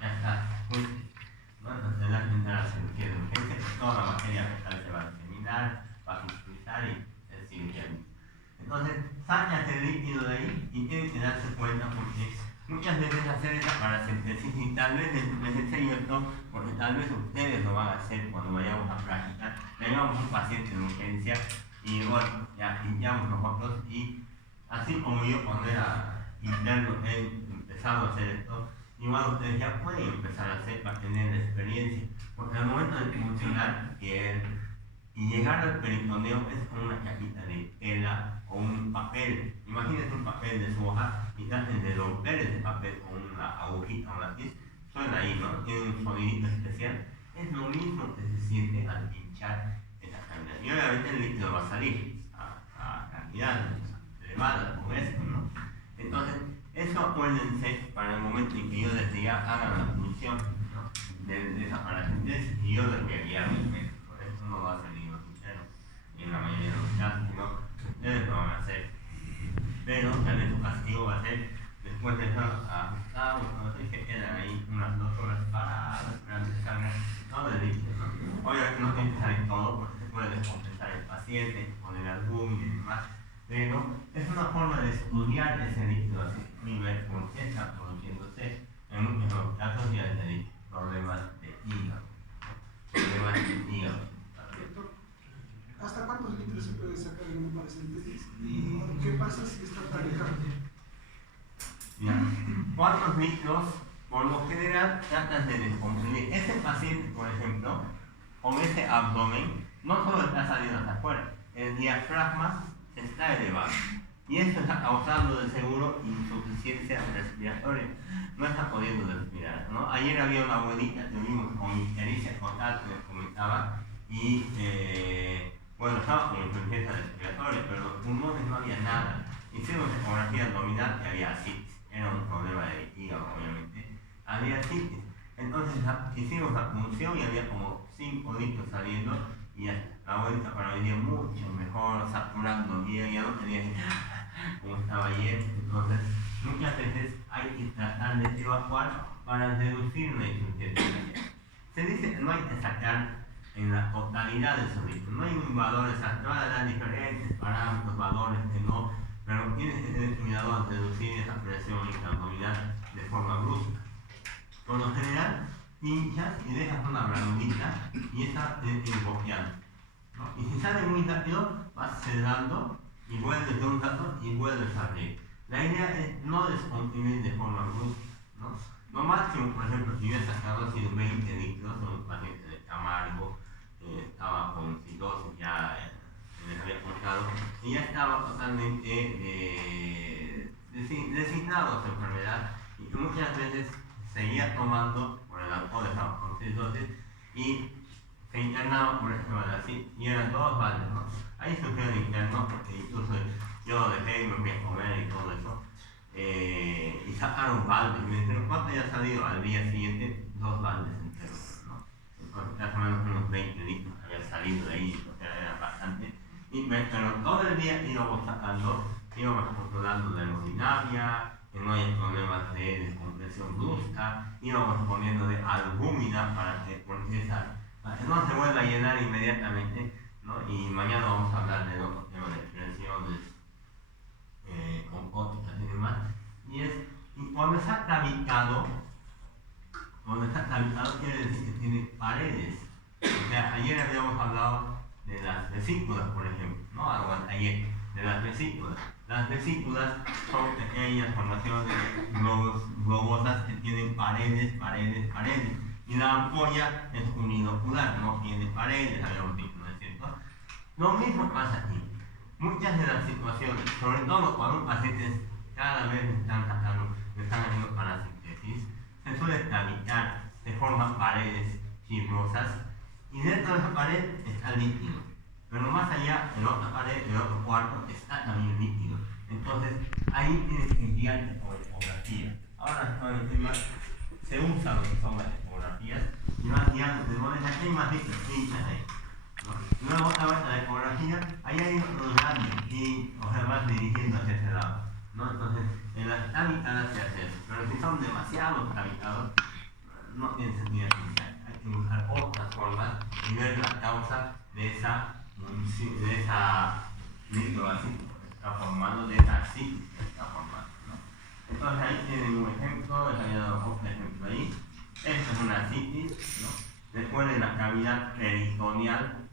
ya está, pues, bueno, tendrás que entrar a cirugía de urgencia, pues toda la materia fecal se va a diseminar, va a cristalizar y es cirugía. Entonces, sacas el líquido de ahí y tienes que darse cuenta, porque muchas veces hacer esa paracentesis, y tal vez les enseño esto, porque tal vez ustedes lo van a hacer cuando vayamos a práctica. Tengamos un paciente en urgencia y bueno, ya limpiamos nosotros, y así como yo cuando era interno he empezado a hacer esto, igual ustedes ya pueden empezar a hacer para tener experiencia, porque al momento de funcionar y llegar al peritoneo es como una capita de tela o un papel. Imagínense un papel de su hoja y traten de romper ese papel con una agujita o un lápiz. Suena ahí, ¿no? Tiene un sonidito especial. Es lo mismo que se siente al pinchar esa cavidad. Y obviamente el líquido va a salir a cantidades elevadas como esto, ¿no? Entonces, eso acuérdense para el momento en que yo les diga hagan la función, ¿no? de esa paracentesis, y yo les voy a guiar Hablo de líquidos, ¿no? Obviamente no tiene que salir todo porque se puede descompensar el paciente, poner albúmina y demás, pero es una forma de estudiar ese líquido así y ver por qué está produciéndose en muchos de los casos ya de problemas de hígado. Problemas de hígado. Doctor, ¿hasta cuántos litros se puede sacar en una paracentesis? ¿Y qué pasa si está taquicárdico? Ya. 4 litros, por lo general, tratan de descomprimir. Ese paciente, por ejemplo, con ese abdomen, no solo está saliendo hacia afuera, el diafragma está elevado. Y esto está causando de seguro insuficiencia respiratoria. No está pudiendo respirar, ¿no? Ayer había una abuelita que vimos con ictericia total que les comentaba y bueno, estaba con insuficiencia respiratoria, pero los pulmones no había nada. Hicimos ecografía abdominal y había citis. Era un problema de hígado, obviamente. Había citis. Entonces hicimos la punción y había como 5 litros saliendo y la abuelita para venir mucho mejor, saturando bien, ya no tenía como estaba ayer. Entonces, muchas veces hay que tratar de evacuar para reducir la insuficiencia. Se dice que no hay que sacar en la totalidad de esos litros. No hay un valor exacto, van a dar diferentes parámetros, valores que no, pero tienes que tener cuidado al reducir esa presión intraabdominal de forma brusca. Por lo general, pinchas y dejas una granulita y esa es bloqueando, ¿no? Y si sale muy rápido, vas cerrando y vuelves de un rato y vuelves a abrir. La idea es no descomprimir de forma brusca, ¿no? Lo máximo, por ejemplo, si hubiera sacado así 20 litros, un paciente de Camargo, estaba con cirrosis, ya les había contado, y ya estaba totalmente designado a su enfermedad, y muchas veces seguía tomando por el alcohol, estaba con cirrosis, y se internaba por ejemplo así, y eran 2 baldes, ¿no? Ahí sufrió el interno, porque incluso yo dejé y me fui a comer y todo eso, y sacaron baldes, y me dijeron, ¿cuánto había salido? Al día siguiente, 2 baldes enteros, ¿no? Entonces, más o menos unos 20 litros había salido de ahí, porque era bastante, pero todo el día íbamos sacando, íbamos controlando la hemodinamia, que no haya problemas de descompresión brusca, íbamos poniendo de albúmina para que no se vuelva a llenar inmediatamente, ¿no? Y mañana vamos a hablar de otro tema de presiones oncóticas y demás. Y cuando está cavitado quiere decir que tiene paredes. O sea, ayer habíamos hablado de las vesículas, por ejemplo, ¿no? Ayer, de las vesículas. Las vesículas son pequeñas formaciones globosas que tienen paredes. Y la ampolla es unilocular, no tiene paredes, habíamos dicho, ¿no es cierto? Lo mismo pasa aquí. Muchas de las situaciones, sobre todo cuando un paciente cada vez están haciendo paracentesis, se suele cavitar, se forman paredes fibrosas y dentro de esa pared está líquido. Pero más allá, en otra pared, en otro cuarto, está también líquido. Entonces, ahí tienes que guiarte por ecografía. Ahora, se usan lo que son las ecografías y vas guiando de modo que hay más líquido, pinchas ahí, ¿no? Luego, otra vez a la ecografía, ahí hay otros grandes y, o sea, vas dirigiendo hacia ese lado, ¿no? Entonces, en las cavitadas se hace eso. Pero si son demasiados cavitados, no tiene sentido pinchar. Hay que buscar otras formas y ver la causa de esa microvasícula que está formando, de esa citis que está formando, ¿no? Entonces ahí tienen un ejemplo, les había dado otro ejemplo ahí. Esta es una citis, ¿no? Después de la cavidad peritoneal,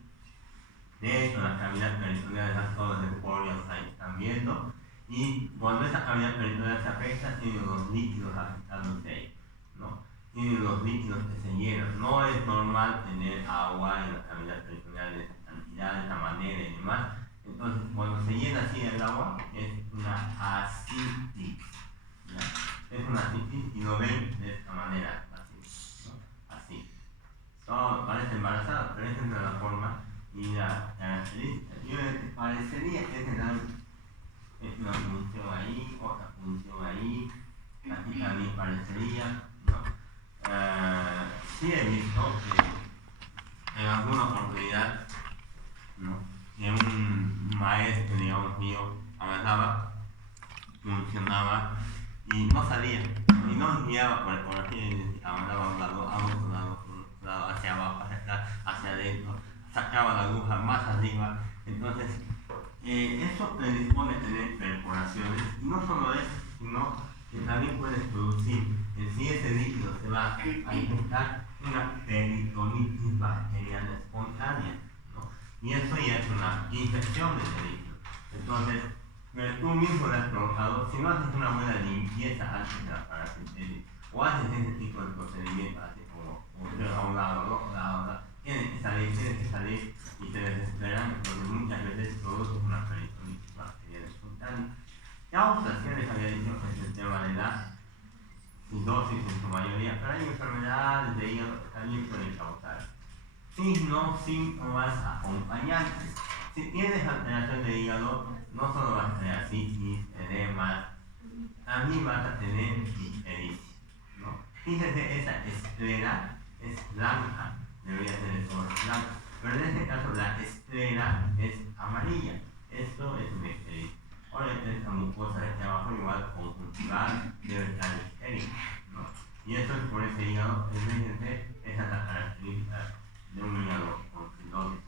de hecho la cavidad peritoneal, esas zonas de porios ahí están viendo, y cuando esa cavidad peritoneal se afecta, tienen los líquidos afectándose ahí, ¿no? Tienen los líquidos que se llenan. No es normal tener agua en la cavidad peritoneal de esa cantidad, de esa manera y demás. Entonces, cuando se llena así el agua, es una ascitis, ¿ya? Es una ascitis y lo ven de esta manera, así, ¿no? Así. Todo parece embarazado, pero esa es la forma y la característica. Yo parecería que es una función ahí, otra función ahí, aquí también parecería, ¿no? Sí he visto que en alguna oportunidad, ¿no? Que un maestro, digamos, mío avanzaba, funcionaba y no salía, y no guiaba por ecografía y avanzaba a un lado, hacia abajo, adentro, sacaba la aguja más arriba. Entonces, eso predispone a tener perforaciones. Y no solo eso, sino que también puedes producir, si ese líquido se va a infectar, una peritonitis bacteriana espontánea, ¿no? Y eso ya es una infección de ese líquido. Entonces, tú mismo le has provocado, si no haces una buena limpieza antes de la paracentesis, o haces ese tipo de procedimientos, así como a un lado, tienen que salir y se desesperan, porque muchas veces produce una peritonitis bacteriana espontánea. Ya otras que les había dicho que es el tema de la dosis en su mayoría, pero hay enfermedades de hígado que también pueden causar síntomas acompañantes. Si tienes alteración de hígado, no solo vas a tener citis, edemas, también vas a tener ictericia, ¿no? Fíjense, esa esclera es blanca, debería ser de color blanco, pero en este caso la esclera es amarilla. Esto es una ictericia. Ahora esta mucosa de aquí abajo, igual conjuntival, debe estar estéril, ¿no? Y eso es por ese hígado, fíjense, esa es la característica de un hígado con fibrosis.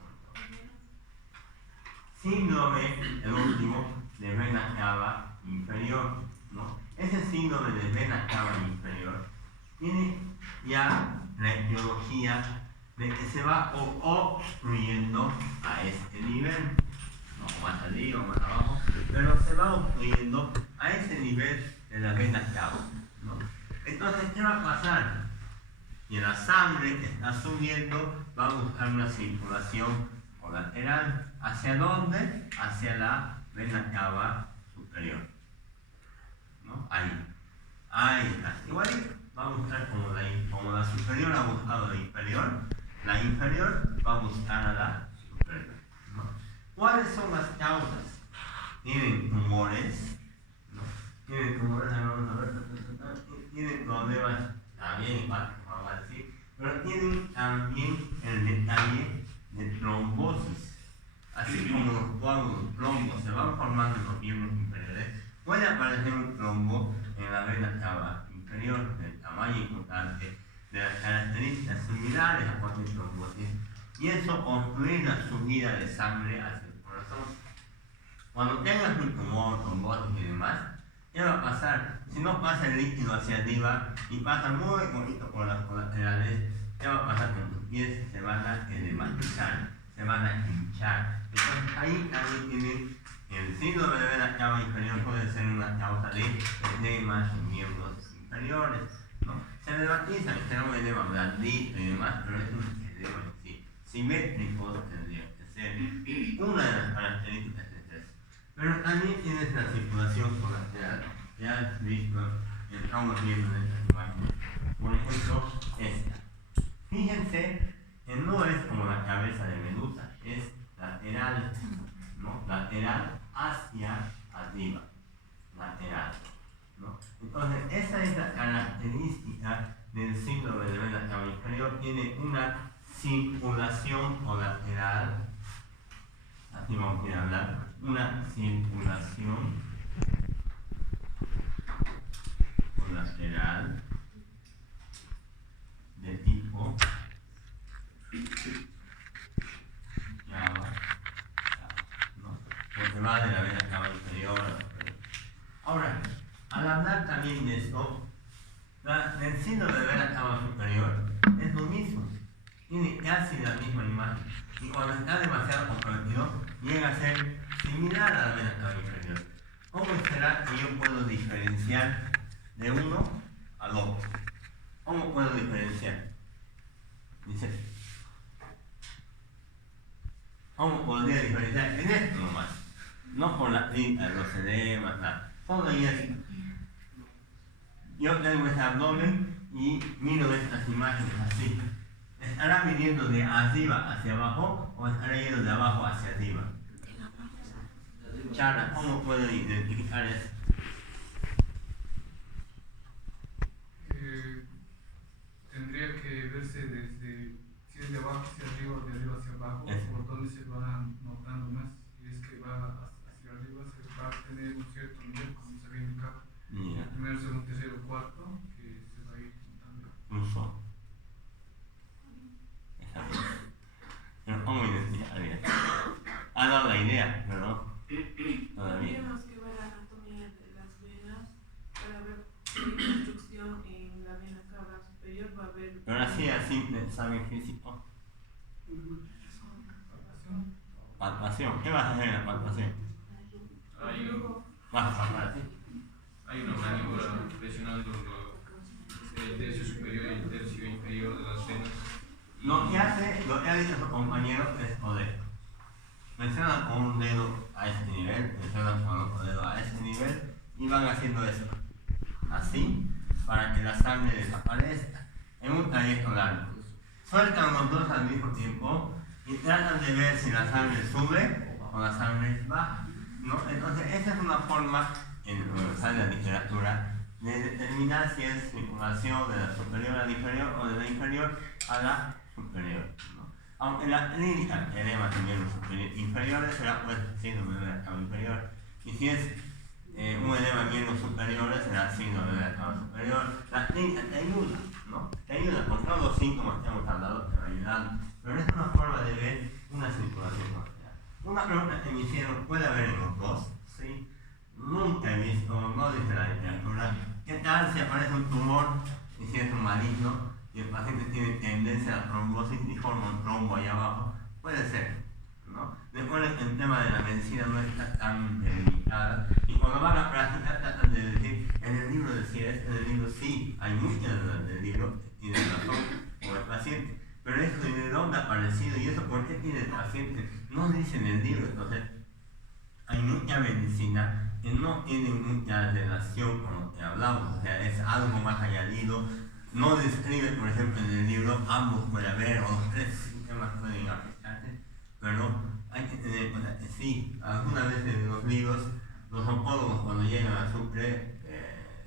Síndrome, el último, de vena cava inferior, ¿no? Ese síndrome de vena cava inferior tiene ya la etiología de que se va obstruyendo a este nivel, no más arriba o más abajo, pero se va obstruyendo a ese nivel de la vena cava, ¿no? Entonces, ¿qué va a pasar? Y la sangre que está subiendo va a buscar una circulación colateral. ¿Hacia dónde? Hacia la vena cava superior, ¿no? Ahí está. Igualito, va a buscar como la superior ha buscado la inferior va a buscar a la superior, ¿no? ¿Cuáles son las causas? Tienen tumores, ¿no? Tienen problemas también, vamos a decir, pero tienen también el detalle de trombosis. Así como los coágulos trombos se van formando en los miembros inferiores, puede aparecer un trombo en la vena cava inferior del tamaño importante, de las características similares a cualquier trombosis, y eso obstruye la subida de sangre hacia el corazón. Cuando tengas un tumor, trombosis y demás, ¿qué va a pasar? Si no pasa el líquido hacia arriba y pasa muy bonito por las colaterales, ¿qué va a pasar con tus pies? Se van a edematizar, se van a hinchar. Entonces ahí también tienen el síndrome de vena cava inferior, puede ser una causa de edemas en miembros inferiores, ¿no? Se edematizan, será un edema blandito y demás, pero es un edema en sí. Simétrico tendría que ser una de las características de eso. Pero también tienes la circulación colateral. Ya has visto, estamos viendo en estas imágenes. Por ejemplo, esta. Fíjense que no es como la cabeza de medusa, es lateral, ¿no? Lateral hacia arriba. Lateral, ¿no? Entonces, esa es la característica del síndrome de vena cava inferior. Tiene una circulación colateral. Así vamos a ir a hablar. Una circulación colateral de tipo cava, ¿no? Porque va de la vena cava inferior a la superior. Ahora, al hablar también de esto, el síndrome de vena cava superior es lo mismo, tiene casi la misma imagen, y cuando está demasiado comprometido llega a ser similar a la vena cava inferior. ¿Cómo será que yo puedo diferenciar de uno al otro? ¿Cómo puedo diferenciar? Dice, ¿cómo podría diferenciar? En esto nomás, no por las pintas, los edemas, nada. Solo en esto. Yo tengo ese abdomen y miro estas imágenes así. ¿Estará viniendo de arriba hacia abajo o estará yendo de abajo hacia arriba? Chara, ¿cómo puedo identificar eso? Tendría que verse desde si es de abajo hacia arriba o de arriba hacia abajo, por donde se va notando más. Si es que va hacia arriba, se va a tener un cierto nivel, como se había indicado. Mira, Primero, segundo, tercero, cuarto, que se va a ir notando. un sol. ha dado la idea, pero no todavía. Tendríamos que ver la anatomía de las venas para ver si hay obstrucción en la vena cava superior, va a haber. Pero así, simple examen físico. Palpación. ¿Qué vas a hacer en la palpación? ¿Vas a palpar así? Hay una maniobra presionando el tercio superior y el tercio inferior de las venas. Lo que ha dicho su compañero es joder. Mencionan con un dedo a este nivel, mencionan con otro dedo a este nivel y van haciendo esto. Así, para que la sangre desaparezca en un trayecto largo. Sueltan los dos al mismo tiempo y tratan de ver si la sangre sube o la sangre baja, ¿no? Entonces, esa es una forma, en la literatura, de determinar si es circulación de la superior a la inferior o de la inferior a la superior, ¿no? Aunque la clínica edema también los inferiores será pues síndrome de la cava inferior, y si es un edema en miembros superiores será síndrome de la cava superior. La clínica te ayuda, ¿no? Te ayuda con todos los síntomas que hemos hablado, te va ayudando, pero es una forma de ver una circulación corporal. Una pregunta que me hicieron, ¿puede haber en los dos? Sí. Nunca he visto, no dice la literatura, ¿qué tal si aparece un tumor y si es un maligno y el paciente tiene tendencia a la trombosis y forma un trombo ahí abajo? Puede ser, ¿no? Después el tema de la medicina no está tan delimitada y cuando van a práctica tratan de decir, en el libro decía esto, en el libro sí, hay muchas del libro que tiene razón por el paciente, pero esto de dónde ha aparecido y eso por qué tiene el paciente, no dice en el libro. Entonces hay mucha medicina que no tiene mucha relación con lo que hablamos, o sea, es algo más añadido. No describe, por ejemplo, en el libro ambos puede haber o los tres sistemas pueden afectarse, pero hay que tener en cuenta que sí, algunas veces en los libros, los oncólogos cuando llegan a Sucre,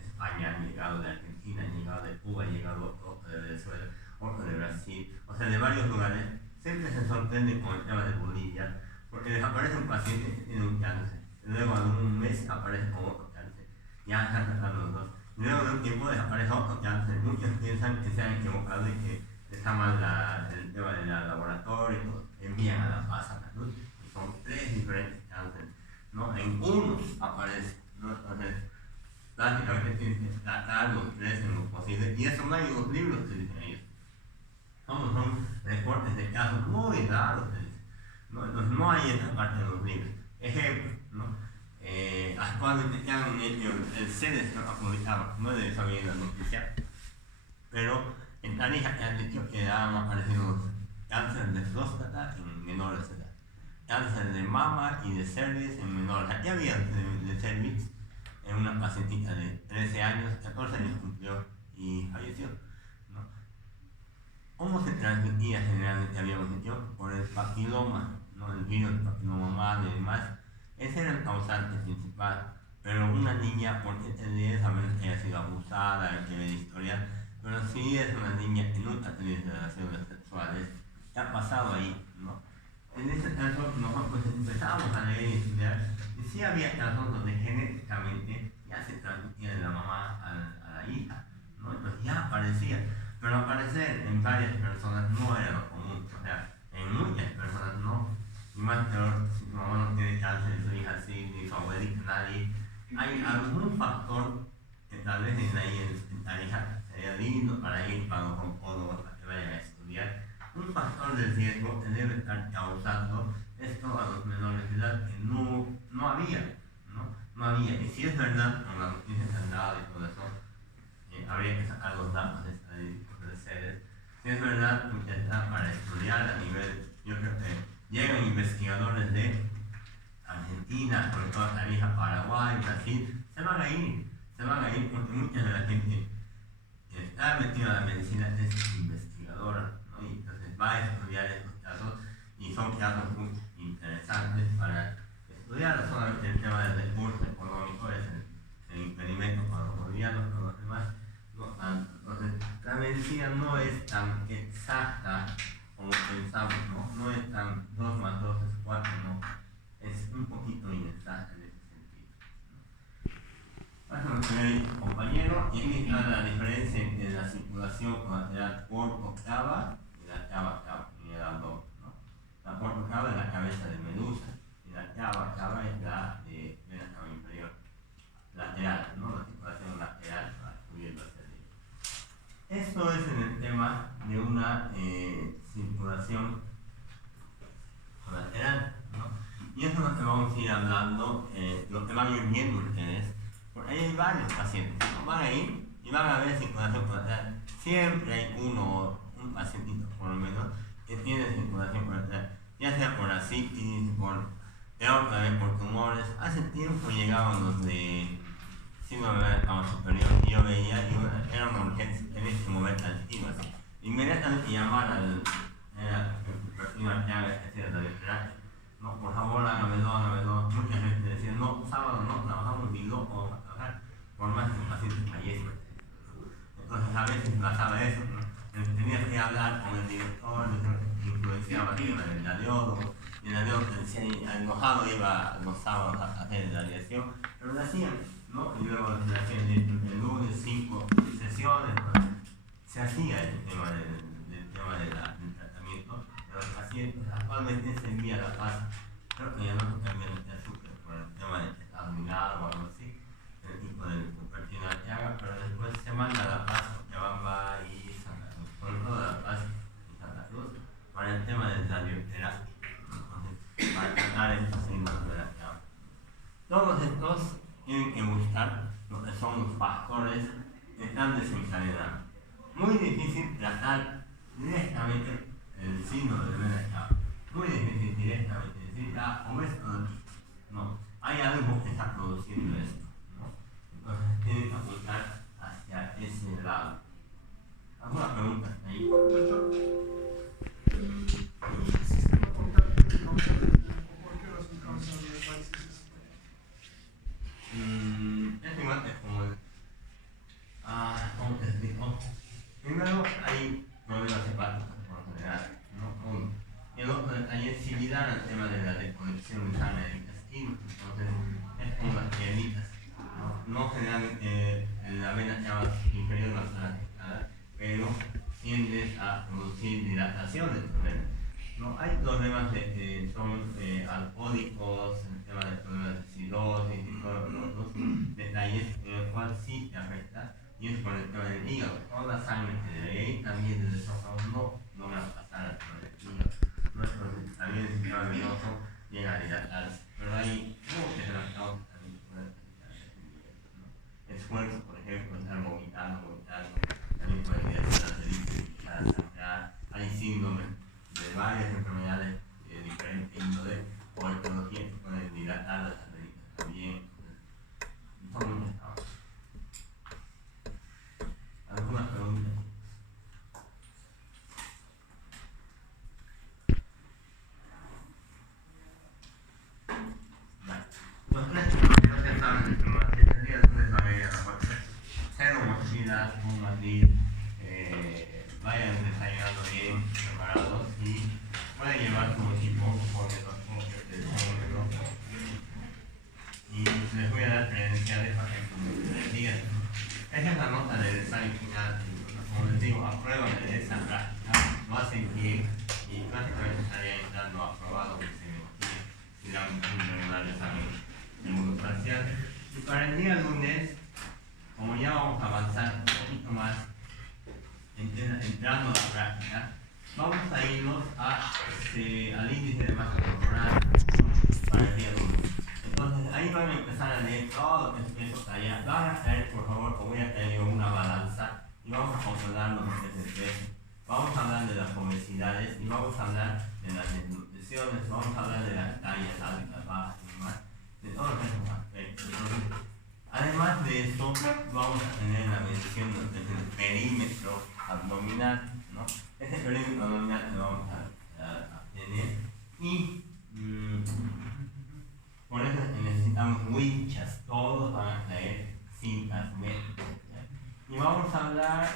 España han llegado, de Argentina han llegado, de Cuba han llegado, otro de Venezuela, otro de Brasil, o sea, de varios lugares, siempre se sorprenden con el tema de Bolivia, porque les aparece un paciente que tiene un cáncer, luego en un mes aparece con otro cáncer, ya están tratando los dos. Luego de un tiempo desaparece otro cáncer. Muchos piensan que se han equivocado y que está mal el tema del laboratorio, envían a la Paz a Salud y son tres diferentes cánceres, ¿no? En uno aparece, ¿no? Entonces, prácticamente tienen que tratar los tres en lo posible y eso no hay en los libros que dicen ellos. Son reportes de casos muy raros, ¿no? Entonces no hay esa parte de los libros. Ejemplo, ¿no? Actualmente ya han hecho el CEDES no ha publicado, no debe saber en la noticia, pero en Tarija han dicho que han aparecido cáncer de próstata en menores de edad, cáncer de mama y de cervix en menores de edad. Ya había de cervix en una pacientita de 13 años, 14 años cumplió y falleció, ¿no? ¿Cómo se transmitía generalmente? Habíamos dicho por el papiloma, ¿no? El virus del papiloma humano y demás. Ese era el causante principal, pero una niña, porque tendría que saber que haya sido abusada, que ve historial, pero si es una niña que nunca ha tenido relaciones sexuales, ¿qué ha pasado ahí, no? En ese caso, nosotros empezamos a leer y estudiar, y sí había casos donde genéticamente ya se transmitía de la mamá a la hija, ¿no? Entonces ya aparecía, pero aparecer en varias personas no era lo común, o sea, en muchas personas no. Y más peor, si tu mamá no tiene cáncer, su hija sí, ni su abuelita, nadie. Hay algún factor que tal vez en la hija sería lindo para ir para los oncólogos, para que vayan a estudiar. Un factor de riesgo que debe estar causando esto a los menores de edad que no había, ¿no? No había. Y si es verdad, con las noticias que han dado y todo eso, habría que sacar los datos estadísticos de sedes. Si es verdad, pues está para estudiar a nivel, yo creo que llegan investigadores de Argentina, sobre todo Tarija, Paraguay, Brasil, se van a ir porque mucha de la gente que está metida en la medicina es investigadora, ¿no? Y entonces va a estudiar estos casos y son casos muy interesantes para estudiar. No solamente el tema del recurso económico es el impedimento para los bolivianos, para los demás, no tanto. Entonces, la medicina no es tan exacta como pensamos, ¿no? No es tan 2 más 2 es 4, no. Es un poquito inexacta en ese sentido, ¿no? Vamos a ver el compañero, y aquí está la diferencia entre la circulación colateral porto-cava y la cava-cava, y el abdomen, ¿no? La porto-cava es la cabeza de medusa, Y eso es lo que vamos a ir hablando, lo que van a ir viendo ustedes, porque ahí hay varios pacientes, ¿no? Van a ir y van a ver circulación colateral. Siempre hay un pacientito por lo menos, que tiene circulación colateral, ya sea por ascitis, otra vez por tumores. Hace tiempo llegaban los de síndrome de cama superior y yo veía y era una urgencia, tenés que moverte al tiro así. Inmediatamente llamar al perfil arterial, etcétera, no, por favor hágamelo. Mucha gente decía, no, sábado no trabajamos ni loco vamos a trabajar, por más que el paciente fallezca. Entonces a veces pasaba eso, ¿no? Tenías que hablar con el director, influenciaba el radiólogo, y el radiólogo decía, enojado iba los sábados a hacer la radiación, pero lo hacían, ¿no? Y luego se hacían el lunes 5 sesiones, ¿no? Se hacía el tema del tratamiento de los pacientes. Actualmente se envía la paz, creo que ya no se cambia el azúcar por el tema del abdominal o algo así, el tipo de perfil arterial, pero después se manda la paz a Chabamba y Santa Cruz, sobre todo la paz y Santa Cruz, para el tema del radioterapia, entonces, para tratar estos signos de la cama. Todos estos tienen que buscar lo que son los factores que están desencadenando. Muy difícil tratar directamente el signo de la cama. Muy difícil directamente decir, o esto no. Hay algo que está produciendo esto, ¿no? Entonces tienen que apuntar hacia ese lado. ¿Alguna pregunta ahí? Doctor, el sistema portal que causa ¿por qué razón causa las varices? Es igual que como ¿cómo te explico? Primero hay problemas hepáticos por lo general, ¿no? Uno. El otro detalle es similar al tema de la desconexión de sangre del intestino, entonces es como las piedritas, no generan la vena inferior más afectada, pero tienden a producir dilatación de tu vena. No hay problemas que son alcohólicos, el tema de problemas de cirrosis y todos los detalles en los cuales sí te afecta, y es por el tema del hígado. Toda la sangre que debería ir también del esófago no va a pasar al tema del hígado. Entonces también el sistema venoso llega a dilatarse, pero hay que se las causas también pueden ¿no? Esfuerzo, por ejemplo, estar vomitando, también puede dilatar las heridas, hay síndromes de varias enfermedades de diferente índole o etología que pueden dilatar las heridas también. Son muchas causas. ¿Alguna pregunta? Los tres primeros que saben de enfermedades el día lunes va a venir a la fuerza. Cero mochilas, un matriz, vayan desayunando bien, preparados y pueden llevar su equipo con el y les voy a dar credenciales para que les digan. Esa es la nota del examen final. Como les digo, aprueban de esa práctica, lo hacen bien y prácticamente estarían entrando aprobado en semiología si dan un regular examen de mundo parcial. Y para el día lunes, como ya vamos a avanzar un poquito más entrando a la práctica, vamos a irnos al índice de masa corporal para el día lunes. Entonces ahí van a empezar a leer todo lo que es peso talla. Van a traer, por favor, o voy a traer una balanza y vamos a controlar lo que es el peso. Vamos a hablar de las obesidades y vamos a hablar de las desnutriciones, vamos a hablar de las tallas altas, bajas y demás, de todos esos aspectos. Entonces, además de eso, vamos a tener la medición del perímetro abdominal, ¿no? Ese perímetro abdominal lo vamos a tener y por eso necesitamos winchas, todos van a traer cintas métricas. Y vamos a hablar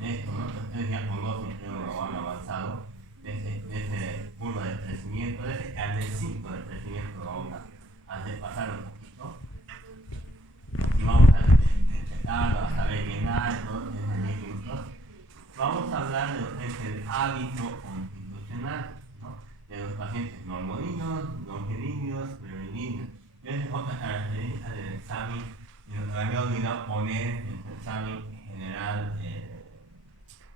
de esto, ¿no? Ustedes ya conocen, creo que lo han avanzado, de ese curva de crecimiento, de ese carnecito de crecimiento lo vamos a hacer pasar un poquito. Y vamos a detectarlo, a saber llenar todos esos minutos. Vamos a hablar de lo que es el hábito constitucional, ¿no? De los pacientes normolinos, longilíneos, plurilinneos. Esa es otra característica del examen, y lo que me había olvidado poner en el examen general,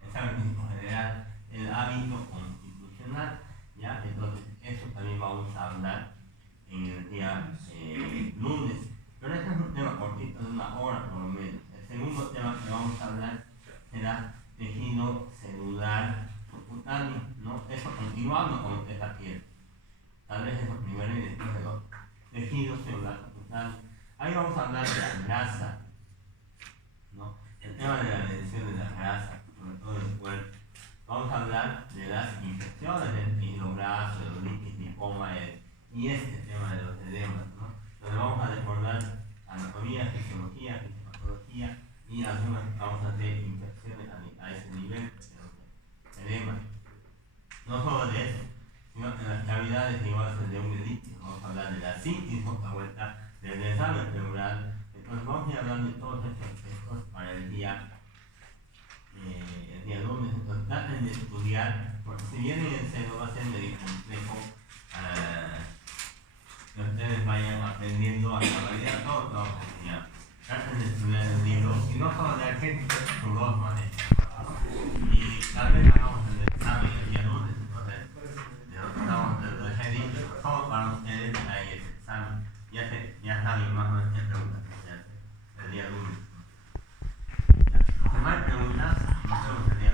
examen físico general, el hábito constitucional, ¿ya? Entonces, eso continuando con esta piel, tal vez en los primeros y después de los tejidos celulares corporales. Ahí vamos a hablar de la grasa, ¿no? El tema de la medición de la grasa, sobre todo en el cuerpo. Vamos a hablar de las infecciones de los brazos, de los líquidos, lipoma y este tema de los edemas, ¿no? Donde vamos a recordar anatomía, fisiología, fisiopatología y algunas vamos a hacer infecciones a ese nivel de edema. No solo de eso, sino en las cavidades iguales de un líquido. Vamos a hablar de la síntesis por la vuelta, del desarme pleural. Entonces vamos a ir hablando de todos estos aspectos para el día lunes. Entonces traten de estudiar, porque si vienen en seno va a ser medio complejo que ustedes vayan aprendiendo a cabalgar todo lo que vamos a enseñar. Traten de estudiar el libro y no solo de arquetipos, son dos maneras.